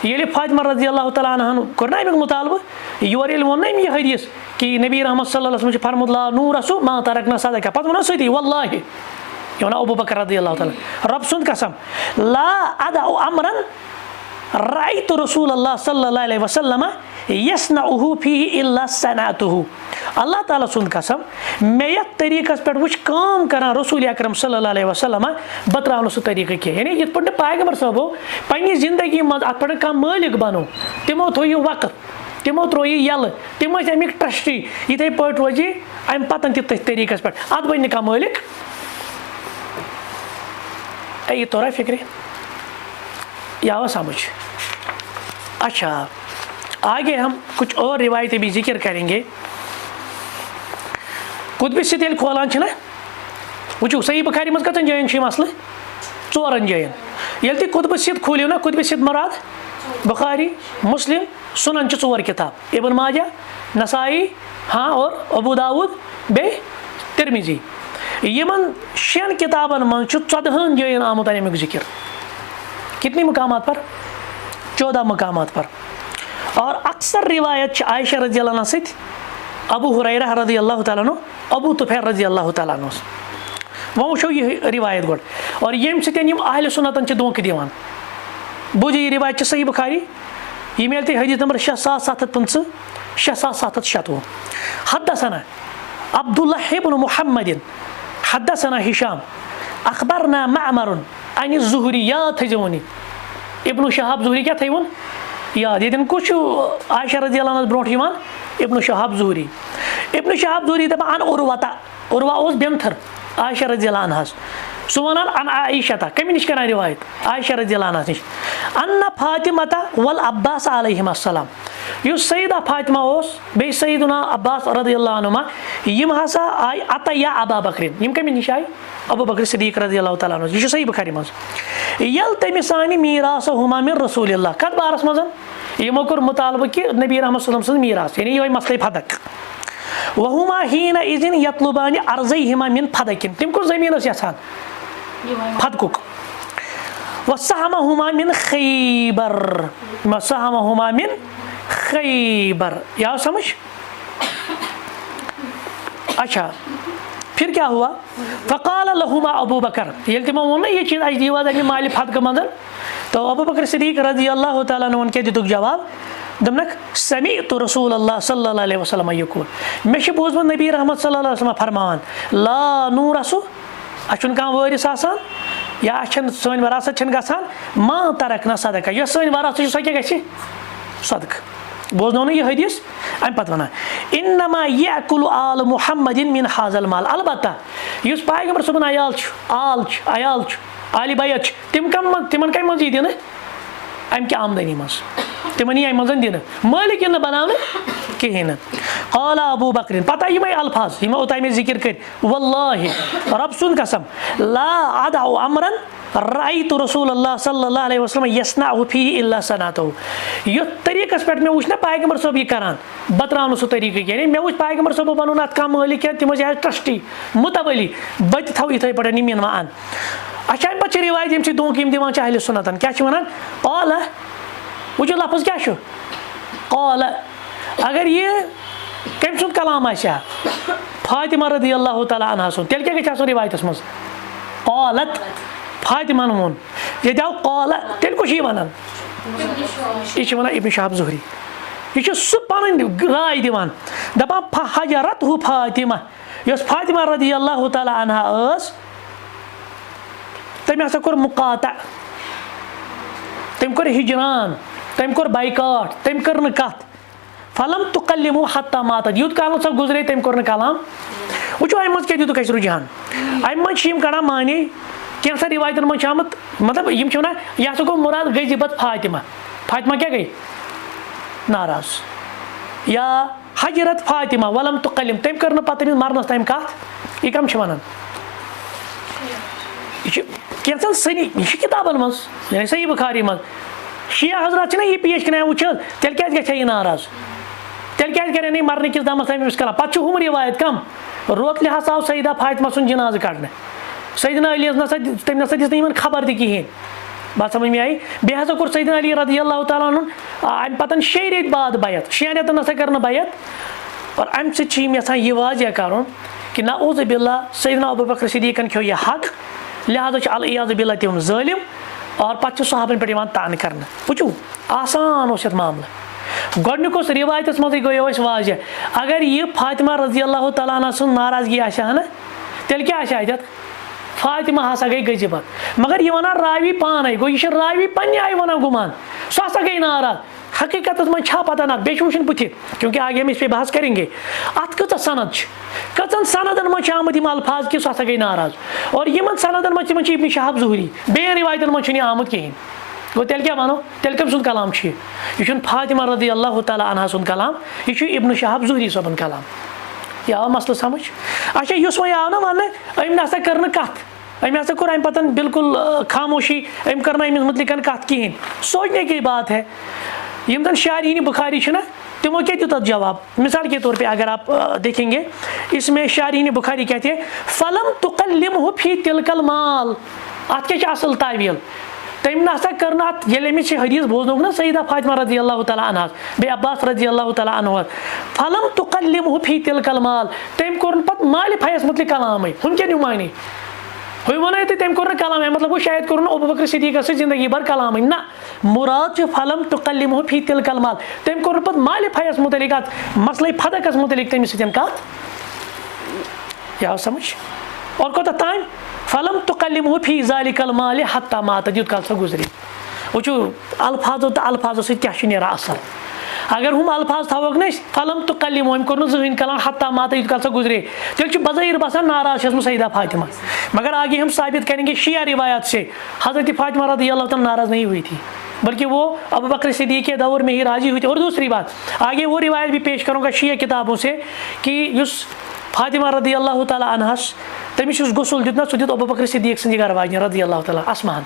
ये फातिमा रज़ियल्लाहु तआला अन्हा कोर ना अमिक मुतालबा योर ये वो ये हदीस कि नबी रहमत सल्लल्लाहु अलैहि वसल्लम फरमुद ला नूर रसू मा तरकना सदका पत वो सती वल्लाहि ये अबू बकर रज़ियल्लाहु तआला रब सुन कसम ला अदा अमरन राइत रसूलुल्लाह सल्लल्लाहु अलैहि वसल्लम यसनउहु फीहि इल्ला सनातुहु अल्लाह ताला सुन कसम मैं यह तरीक़स पे वो काम करा रसूल अकरम सल्लल्लाहु अलैहि वसल्लम बतराव सह तरीक़ कह यानी ये पे पैगंबर साहबो पन्नी जिंदगी मज अत पे कह मालिक बनो तमो थो यह वक्त तमो त्रो यह यल तम अमिक ट्रस्टी इथे पे रोजी अम पतन तथ तरीक़स पे अत बन कह मालिक ये तोरा फिक्र या समझ। अच्छा आगे हम कुछ और रिवायतें भी जिक्र करेंगे। कुतुब सित खोलान ना वो सही बुखारी मज कतन जयन मसल 4 जयन ये कुतुब सित खोलियो ना कुतुब सित मुराद बुखारी मुस्लिम सुनन 4 किताब इब्न माजा नसाई हाँ और अबू दाऊद बे तिरमिजी यमन 6 किताबन मन 14 जयन आमुत अमिक जिक्र कितनी मुकामात पर 14 मुकामात पर। और अक्सर रिवायत आयशा रज़ियल्लाहु अन्हा सत अबू हुरैरा रज़ियल्लाहु तआला अन्हु अबू तुफैल रज़ियल्लाहु तआला अन्हु वो वो यह रिवायत गोड और ये अहले सुन्नतन धोख दिवान बुझ यह रिवायत सही बुखारी ये मिलते हदीस नंबर 6755 6797 हदसना अब्दुल्लाह इब्न मुहम्मद हदसना हिशाम अखबरना मअमर अन ज़ुहरी याद थोनी इब्न शहाब ज़ुहरी क्या थोन याद ये कुछ आयशा रज़ियल्लाहु अन्हा ब्रोट इब्न शहाब ज़ुहरी दपान अन उर्वा बेमथर आयशा रज़ियल्लाहु अन्हा सह वनान अन आयशा कम नश कर रिवायत आयशा रज़ियल्लाहु अन्हा नश अन्ना फातिमता वल अब्बास अलैहिस्सलाम युस सैयदा फातिमा बे सैयदना अब्बास रज़ियल्लाहु अन्हुमा यम हसा आय अतया अबा बकर यम कम नश आय अबू बकर सिद्दीक़ रज़ियल्लाहु तआला अन्हु यह सही बुखारी मज यल तमिस आन मीरास हुमा मिन रसूलिल्लाह कत बारस मज यमो कोर मुतालबा कि नबी रहमत सल्लल्लाहु अलैहि वसल्लम मीरास यानी यह मसले फदक वहुमा हीना इज़िन यतलुबान अर्ज़हिमा मिन फदकिन तिम को ज़मीन यसान फदकुक वसहमहुमा मिन खैबर या समझ। अच्छा फिर क्या हुआ फ़क़ाल लहुमा अबू बकर ये तिमो वो ना ये चीज़ आज दीवार अगर माल फदक मंदन तो अबू बकर सिद्दीक़ रज़ियल्लाहु तआला अन्हु उनके दितुक जवाब दमनक समीअतु रसूलल्लाह सल्लल्लाहु अलैहि वसल्लम यक़ूल मे बोजमत नबी रहमत सल्लल्लाहु अलैहि वसल्लम फरमान ला नूर रसू अच्छन कह वरिस आसान या अच्छन सन वरासत छन गसान मा तरकना सदका यह सन वरासत सो क्या गछि सदक बोजनो ना यह हदीस अम पत वना इन्नमा याकुलु आल मुहम्मदिन मिन हाज़ल माल अलबत्ता युस पैगंबर सुबन आयाल आली बैत तिमन कम मज दिन अम क्या आमदनी मज तिमन यह मजन दिन मालिक इन बनाने कहें क़ाल अबू बकर पता यम अल्फाज यम ओत जिक्र कर वल्लाहि रब सुन कसम ला अदअ अमरन राइतु रसूलुल्लाह सल्लल्लाहु अलैहि वसल्लम यसनअहु फीहि इल्ला सनातहु यो तरीक़स पे मे वुच ना पैगंबर साहब यह करान बतरावन सह तरीक़ यानी मे वुच पैगंबर साहब बनून अत कम मालिक तम ट्रस्टी मुतवली बत थव इथे पे निमिन वन। अच्छा अम पे रिवायत यम धोख दिवान अहले सुन्नतन क्या वनान क़ाल वो लफ्ज़ क्या क़ाल अगर ये कम सुन कलाम आ फातिमा रज़ियल्लाहु तआला अन्हा सुन तेल क्या गो रिवायत मज क़ालत फातिमा वोन ये जाओ क़ाल तेल कुछ वन यह वन इब्न शहाब ज़ुहरी यह सह पन राय दिवान दपान हजरतहु फातिमा यस फातिमा रदी अल्लाह तआला अन्हा तम हसा कोर मुकाता तम कोर हिजरान तम कोर बाइकाट तम कर न कत फलम तुकल्लिमु हत्ता मातत यूत काल सब गुजरे तम कोर न कलाम वो अम क्या दितुक रुझान अम मम कड़ा माने कैसा रिवायतन मज आमत मतलब वन यह हसा गो मुराद गजिबत फातिमा फातिमा क्या गई नाराज या हजरत फातिमा वलम तुकल्लिम तम कर पे मरनस तम कत यह कम वन कैंसल सनी यह किताबन मज यानी सही बुखारी मज शिया हजरत यह पेश कर वो तेल क्या गई नाराज तेल क्या कर नहीं मरने किस दमस तमिस कलाम पे हम रिवायत कम रोत लिहाज आव सईदा फातिमा सुन जनाज कड़ने सईदना अली तम नसा दिन खबर तहन बात समझ में आई बे हसा कोर सईदना अली रदी अल्लाह तआला अन्हु अम पतन 6 रेत बाद बैत 6 रेतन नसा कर बैत और अम सह यह वाजिया कर कि नऊज़ बिल्लाह सईदना अबू बकर सिद्दीक़न खो यह हक लिहाजा अल-इयाज़ बिल्लाह तम ज़ालिम और पे सहाबन पे तान कर वो आसान ये मामला गोडनिक रिवायत मज गो वाजिया अगर यह फातिमा रज़ी अल्लाह तआला अन्हा सुन नाराजगी आना तेल क्या फातिमा हसा गई गजिबत मगर यह वन रावी पान गो यह रावी पन्ने आय वन गुमान सह हसा गई नाराज हकीकत में पता ना बे वो बुथ क्योंकि आगे हम इस पे बहस करेंगे अत कत सनद कचन सनदन मज आमद अल्फाज कि सह हसा गई नाराज और इन सनदन मज इब्न शहाब ज़ुहरी बेन रिवायतन मज आमद कहें गो तेल क्या वनो तेल कम सुंद कलाम यह फातिमा रज़ी अल्लाह तआला अन्हा सुंद कलाम यह इब्न शहाब ज़ुहरी सबन कलाम यह आव मसल समझ अच्छा इस वो आव ना वन अम नसा कर कत अम हसा कोर अम पतन बिल्कुल खामोशी अम कर अमिस मुतलिकन कत कहें सोचने की बात है यम जन शारीन बुखारी तिमो क्या दिया जवाब मिसाल के तौर पे अगर आप देखेंगे इसमें शारीन बुखारी कहते हैं फलम तुकल्लिमहु फी तिलकल माल अत क्या असल तावील तम नसा कर अमिस हदीस बोजन ना सईदा फातिमा रज़ी अल्लाह तआला अन्हा बे अब्बास रज़ी अल्लाह तआला अन्हु फलम तुकल्लिमहु फी तिलकल माल तम कोर पे माल फयस मुतलिक कलाम हम क्या मानी हुई वन तो तम कोर कलाम मतलब वो शायद कोर अबू बकर सिद्दीक़ से जिंदगी भर कलाम ना मुराद फलम तुकल्लिमहु फी तिलकल माल तम कोर पे माल फयस मुतलिक मसले फदकस मुतलिक तमिस कत यह समझ और कोता ताम फलम तुकल्लिमहु फी ज़ालिकल माल हत्ता मातत युत काल सह गुजरी वो अल्फाजो तो अल्फाजो क्या असल अगर हम अल्फाज थवक न फलम तुकल्लिमहु कोर जहन कलाम हत्ता मातत युत काल सह गुजरे तेल बज़ाहिर बसान नाराज सईदा फातिमा मगर आगे हम साबित करेंगे शिया रिवायत से हज़रत फातिमा रज़ी अल्लाह तआला नाराज़ नहीं हुई थी बल्कि वो अबू बकर सिद्दीक़ के दौर में ही राजी हुई थी। और दूसरी बात आगे वो रिवायत भी पेश करूँगा शिया किताबों से कि उस फातिमा रज़ी अल्लाह तआला अन्हा तमिस गुसल दितना सह अबू बकर सिद्दीक़ सन्द घर वाजन रज़ी अल्लाह तआला आसमान।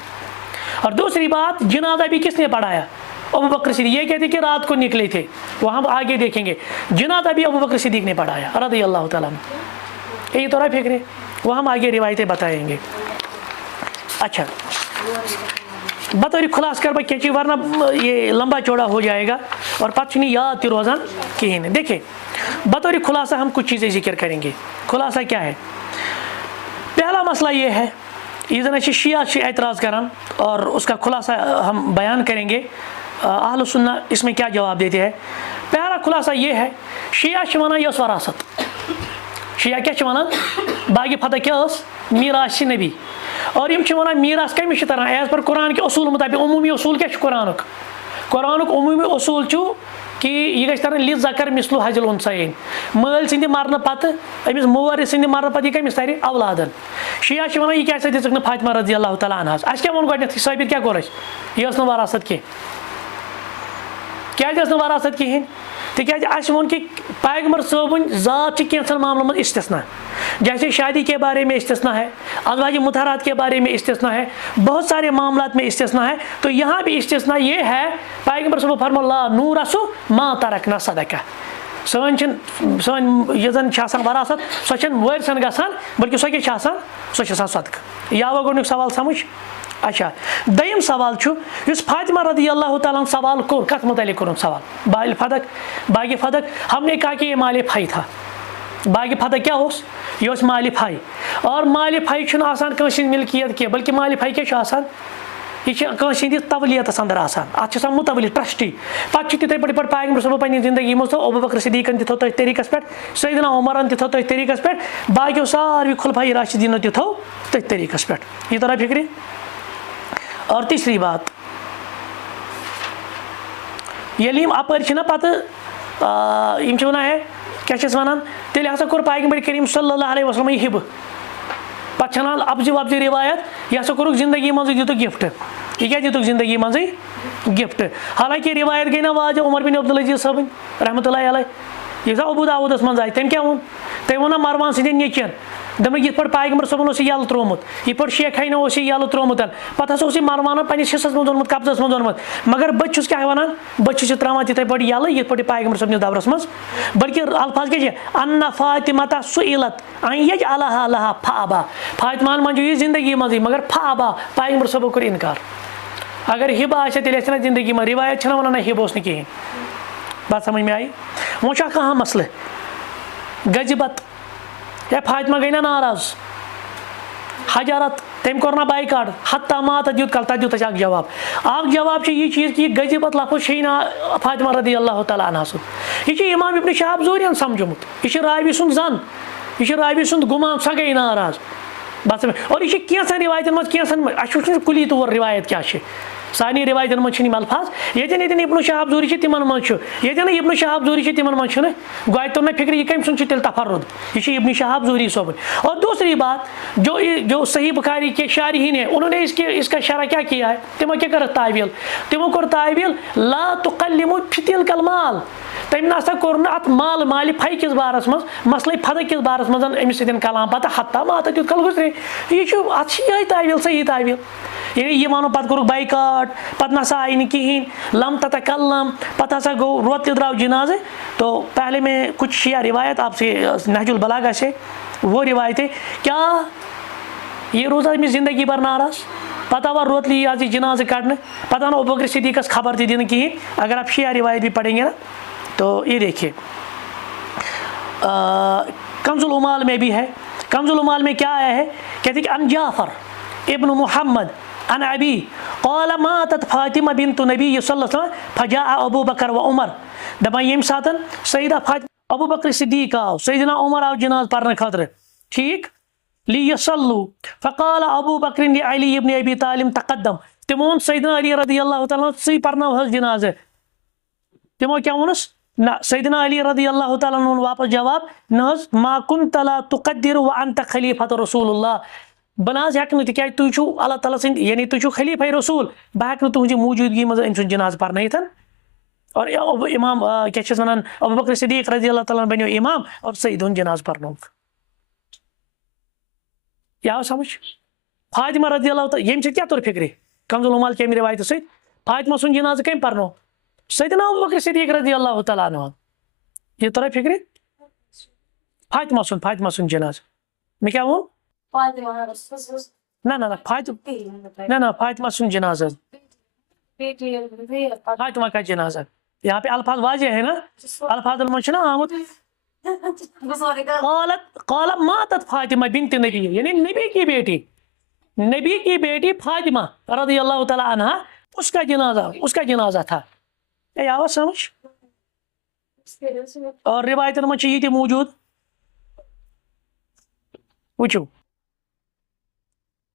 और दूसरी बात जनाजा भी किसने पढ़ाया अबू बकर सिद्दीक़ ये कहते कि रात को निकले थे वो हम आगे देखेंगे जनाजा भी अबू बकर सिद्दीक़ ने पढ़ाया रज़ी अल्लाह तआला। यही तो रहा फिक्र वो हम आगे रिवायतें बताएंगे। अच्छा बतौर खुलास कर क्या वरना ये लंबा चौड़ा हो जाएगा और पता नहीं याद तो रोजान कहीं। देखिए बतौर खुलासा हम कुछ चीज़ें जिक्र करेंगे। खुलासा क्या है? पहला मसला ये है ये जन शिया एतराज़ करान और उसका खुलासा हम बयान करेंगे अहल सुन्ना इसमें क्या जवाब देते हैं। पहला खुलासा ये है शिया वन यह वरासत शिया क्या वन बागी फतह क्या मीरास नबी और यम वन मीरास कमिश तरह एज पर कुरान के असूल मुताबिक उमूमी असूल क्या कुरान उमूमी असूल कि यह गि तरह लिज जकर मिसलु हजल उनसैन मल सिंद मरन पत अमिस मोर सिंद मरन पत यह कमिस तर औलादन। शिया वन यह क्या दिख ना फातिमा रज़ी अल्लाह तआला अन्हा अस क्या वो गोडनेथ साबित क्या कोर यह वरासत कह क्या वरासत कहें तिज वो कि पैगम्बर सोबन ज़ात कैंसन मामलों में इस्तिस्ना जैसे शादी के बारे में इस्तिस्ना है अज़वाज मुतहरात के बारे में इस्तिस्ना है बहुत सारे मामलात में इस्तिस्ना है। तो यहाँ भी इस्तिस्ना ये है पैगम्बर सोब फरमाया नूर असु मा तरकना सदका सन यह जन वरासत सो वरसन गसान बल्कि सो क्या सो सदक यह आवा गोडनिक सवाल समझ। अच्छा दयम सवाल इस फातिमा रज़ी अल्लाह तआला सवाल कोर कत मुतल्लिक़ कोर सवाल बागी फदक हमने कहा कि ये माल फाई था। बागी फतह क्या होस यह माल फाई और माल फाई आसान कंस मिल्कियत क्या बल्कि माल फाई क्या यह तवलियत अंदर अत मुतवली ट्रस्टी पे तिथे पे पैगंबर सब पे जिंदगी मो अबू बकर सिद्दीकन थो तथ तरीकस पे सैयदना उमरन थो तथ तरीकस पे बाकी सारे खुलफाई राशिदीन थो तथ तरीकस पे ये तरह फिक्र। और तीसरी बात ये अपर पे वन है क्या वन तेल हसा कोर पैगंबर करीम सल्लल्लाहु अलैहि वसल्लम हिब पे अबजी वबजी रिवायत यह हसा कोरुक जिंदगी मज दितुक गिफ्ट यह क्या दितुक जिंदगी मज गिफ्ट। हालांकि रिवायत गई ना वाज उमर बिन अब्दुल अजीज साहब रहमतुल्लाहि अलैह यह अबू दाऊदस मज आय तम क्या वो तम वो मरवान सदन यकिन दमक ये पैगंबर सबन यल त्रोमुत ये शेख हईना यल त्रोमुत पे हसा मरवान पन्निस हिस्सस मज ओनमुत कब्जस मज ओनमुत मगर बस क्या वन बस त्रा तिथे पे यल ये पैगंबर सबन दवरस मज बल्कि अल्फाज क्या अन्ना फातिमा सुइलत अयज अलाहा लहा फाबा फातिमान मन यह जिंदगी मज मगर फाबा पैगंबर सब कर इनकार अगर हिब आना जिंदगी में रिवायत वन हिब कहें बात समझ में आई। वो अहम मसल गजबत या फातिमा गई ना नाराज हजारत तम कोर ना बाइकाट हत्ता मात दुत कल तक दुत जवाब ये चीज़ कि गजबत लफ्ज़ ना फातिमा रदी अल्लाह तआला अन्हा सुन यह इमाम इब्न शहाब ज़ुहरी समझोमुत यह रावी सुन जन यह रावी सुन गुमान सह गई नाराज बस। और यह कैंसन रिवायतन मज कैंसन अस कुली तौर रिवायत क्या सानी रिवायतन मज अल्फाज ये इब्न शहाब ज़ुहरी तिमन मज इब्न शहाब ज़ुहरी तिमन मज गोय तो ना फिक्र यह कम सुन तेल तफर्रुद यह इब्न शहाब ज़ुहरी सोबन। और दूसरी बात जो सही बुखारी के शारिहीन है उन्होंने इसका शरह क्या किया है तिमो क्या कर तावील तिमो कोर तावील ला तुकल्लिमु फितिल कल माल तम ना कोर अत माल माल फै किस बारस मज मसल फद किस बारस मज अमिस कलाम पता हत्ता मात दुत कल गुजरे यह अत तावील सही तावील ये मानो पत कोरुक बाइकाट पत नसा आई नहीं कहीं लम तथा कलम पता हसा गो रोते द्राव जनाजे। तो पहले मैं कुछ शिया रिवायत आपसे नहजुल बलागा से वो रिवायत है क्या ये रोज़ा में ज़िंदगी भर नाराज पता वह रोत ली आज जनाजे काटने पता ना अबू बकर सिद्दीक़ खबर थी दिन की। अगर आप शिया रिवायत भी पढ़ेंगे ना तो ये देखिए कंजुल उमाल में भी है। कंजुल उमाल में क्या आया है कहते कि अन जाफर इब्न मुहम्मद अन अबी क़ाल मातत फातिमा बिन्त नबी सल्लल्लाहु अलैहि वसल्लम फजा अबू बकर व उमर दपान यम सातन सईदा फातिमा अबू बकर सिद्दीक़ आव सईदना उमर आव जनाज पढ़ने खातिर ठीक ली यसल्लू फ़क़ाल अबू बकर लि अली इब्न अबी तालिब तक़द्दम तिमो सईदना अली रज़ियल्लाहु तआला सी पढ़ना हज जनाज तिमो क्या वनस ना सईदना अली रज़ियल्लाहु तआला वापस जवाब नज मा कुन्त ला तुक़द्दिरु व अंत खलीफत रसूलुल्लाह बनाज हेन तिक तुझु अल्लाह ताला सद यानी तुझु खलीफा रसूल बह हेक तुझ मौजूदगी मज अम जनाज पढ़न। और इमाम क्या वन अबू बकर सिद्दीक़ रज़ियल्लाहु तआला बनो इमाम और सईद जनाज पढ़न क्या समझ। फातिमा रज़ियल्लाहु तआला यम क्या तौर फिक्र कंजुल उमाल के रिवायत सद फातिमा सुन जनाज कम पढ़नो सईदना अबू बकर सिद्दीक़ रज़ियल्लाहु तआला अन्हु ये तरह फिक्र फातिमा सुन जनाज मैं क्या वो ना फातिमा सुन जनाजा फातिमा का जनाजा यहाँ पे अल्फाज वाज़ेह है ना अल्फाज ना आमद क़ालत मातत फातिमा बिन्त नबी यानी नबी की बेटी फातिमा रज़ियल्लाहु तआला अन्हा उसका जनाजा था। क्या आवाज समझ। और रिवायत में ये मौजूद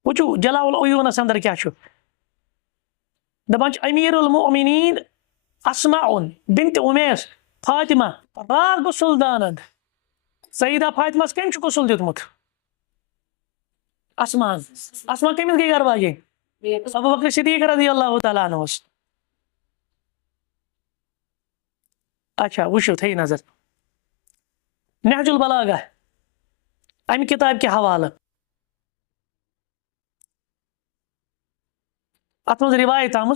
वुचु जलाउल उयूनस अंदर क्या दपान अमीरुल मोमिनीन अस्माउन बिन्त उमैस फातिमा राग गुसल दानद सईदा फातिमा कम गुसल दितमुत अस्मा कमिस गई घर वाजे अबू बकर सिद्दीक़ रज़ियल्लाहु तआला अन्हु। अच्छा वुचु थी नजर नहजुल बलागा अम किताब के हवाले अत मज रिवायत आम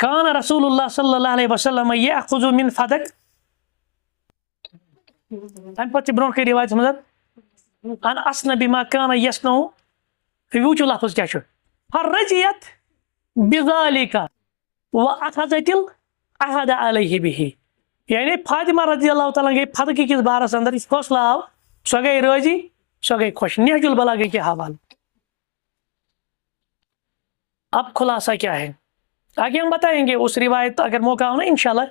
कान रसूलुल्लाह सल्लल्लाहु अलैहि वसल्लम यअखुज़ु मिन फदक तम पे ब्रोह के रिवायत मज अन असना बिमा कान यसनउ वुचु लफ्ज़ क्या फरजियत बिज़ालिका व अखज़तिल अहद अलैहि बिही यानी फातिमा रज़ियल्लाहु तआला गई फदक किस बारस अंदर इस हौसला आव, सो गई राजी, सो गई खुश। नहजुल बलागा के हवाले। अब खुलासा क्या है आगे हम बताएंगे उस रिवायत, अगर मौका हो ना इंशाल्लाह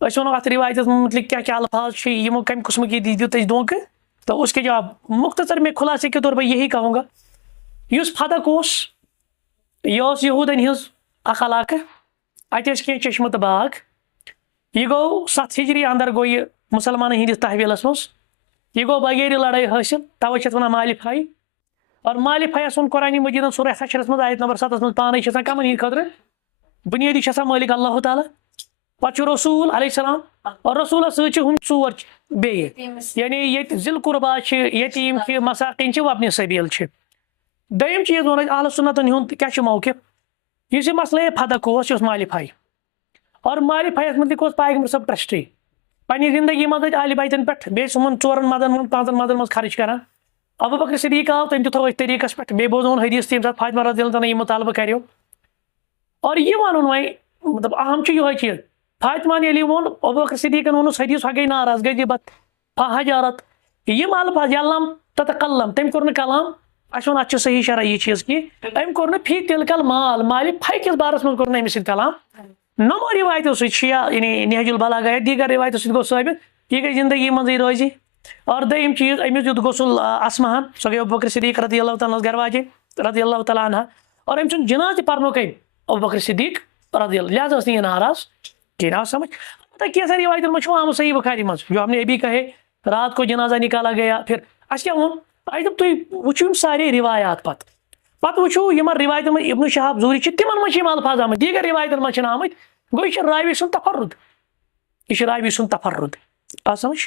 अस वो अत रिवायत मतलब क्या क्या अल्फाज यमो कम किस्म की दित दोक, तो उसके जवाब मुख्तसर में खुलासे के तौर पर यही कहूँगा। युस फदक यह यहूदन हज अखलाक अत चश्मत बाग, यह गो 7 हिजरी अंदर गो यह मुसलमान हंदिस तहवीलस मज, यह गो बगैर लड़ाई हासिल, तवे वन मालिफाई। और मालिफाइस वन कुरान मजीद सूरह हशरस मज आयत नंबर 7 मज पान कमन हंद खतर बुनियादी मालिक अल्लाह ताला, पे रसूल अलैहिस्सलाम, और रसूल हम 4 बे, यानी ये जिल कुरबा यतीम मसाकिन वबन सबील। दम चीज वो अहल सुन्नतन हुंद क्या मौक़िफ़, इस मसले फदक मालिफाई, और मालिफाइस मतलब पैगंबर सब ट्रस्टी पन्नी जिंदगी मज अहल बैतन पे बे 4 मदन 5 मदन मज खर्च करान। अबू बकर सिद्दीक आव तम थो तरीकस पे, बे बोजन हदीस तम फातिमा रज़ियल्लाहु तआला मुतालबा करो। और यह वन वह मतलब अहम यह चीज, फातिमा ये वो अबू बकर सिद्दीकन वो हदीस गई नाराज गई बत हजारत यम अल्फाज यल्लम ततकल्लम, तम कोर कलाम अस वो सही शरा यह चीज कि अम कोर फी तिलकल माल माल फै किस बारस मज कोर अमिस कलाम। नमो रिवायतों यानी नहजुल बलागा है दीगर रिवायतों सो साबित यह गई जिंदगी मज रोजी। और दम चीज अमिस दुत गसल असमहन, सो गई अबू बकर सिद्दीक रज़ियल्लाहु तआला गरवाजे रज़ियल्लाहु तआला अन्हा, और अम जनाज पर्नो कम अबू बकर सिद्दीक रज़ियल्लाहु, लिहाजा यह नाराज कि समझ। कैसा रिवायत मज आम सही बुखारी मज जो हमने अभी कहे रात को जनाजा निकाला गया, फिर अस क्या वो तुम वो सारे रिवायात पत वो इन रिवायत में इब्न शहाब ज़ुहरी तिमन मज अल्फाज आम दीगर रिवायत मज आमत, गो यह रावी सुन तफर्रुद, यह रावी सुन तफर्रुद आ समझ।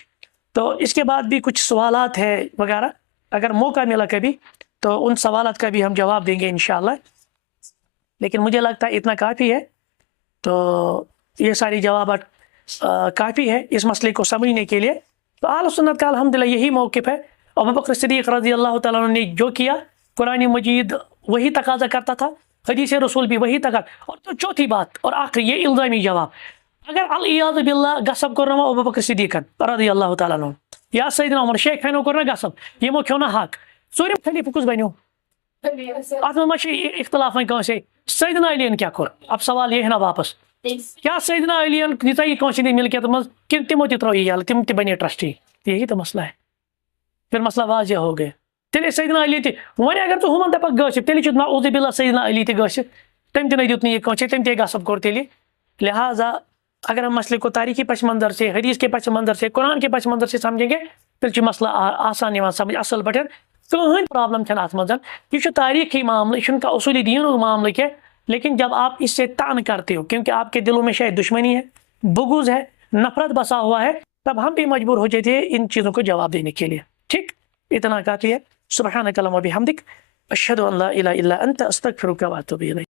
तो इसके बाद भी कुछ सवालात है वगैरह, अगर मौका मिला कभी तो उन सवालात का भी हम जवाब देंगे इंशाअल्लाह, लेकिन मुझे लगता है इतना काफ़ी है। तो ये सारी जवाब काफ़ी है इस मसले को समझने के लिए। तो अहले सुन्नत का अल्हम्दुलिल्लाह यही मौक़िफ़ है। अबू बकर सिद्दीक़ रज़ियल्लाहु तआला अन्हु ने जो किया, कुरान मजीद वही तकाजा करता था, हदीस रसूल भी वही तकाजा। और तो चौथी बात और आखिरी ये इल्ज़ामी जवाब, अगर अल-इयाज़ बिल्लाह गसब कर अबू बकर सिद्दीक़ रज़ियल्लाहु तआला अन्हु या सैयदना उमर शेख फैनो कर गसब, यमो क्यों ना हक सूर्य खलीफा कुछ बनो अत मे इख्तलाफ से सैयदना अली क्या कर। अब सवाल ये है ना वापस, क्या सैयदना अली दिता यह मिलकियत मज कि तमो त्रो यल तम बने ट्रस्टी, यही तो मसला है। फिर मसला वाजिया हो गया। तेल सैयदना अली वन अगर तू हुमन दपक गसिब तेल नाउज़ु बिल्लाह सैयदना अली गसिब, तम तम दुत यह तम गसब कोर तेल। लिहाजा अगर हम मसले को तारीखी पस मंजर से, हदीस के पस मंजर से, कुरान के पस मंजर से समझेंगे फिर मसला आसान समझ असल पे कहीं प्रॉब्लम अत मज। यह तारीखी मामला, यह उसूली दीन मामला क्या, लेकिन जब आप इससे तान करते हो क्योंकि आपके दिलों में शायद दुश्मनी है, बुगुज है, नफरत बसा हुआ है, तब हम भी मजबूर हो जाते हैं इन चीज़ों को जवाब देने के लिए। ठीक, इतना काफ़ी है। सुब्हानक अल्लाहुम्मा व बिहम्दिक अशहदु अन ला इलाहा इल्ला अंत अस्तगफिरुका व अतूबु इलैक।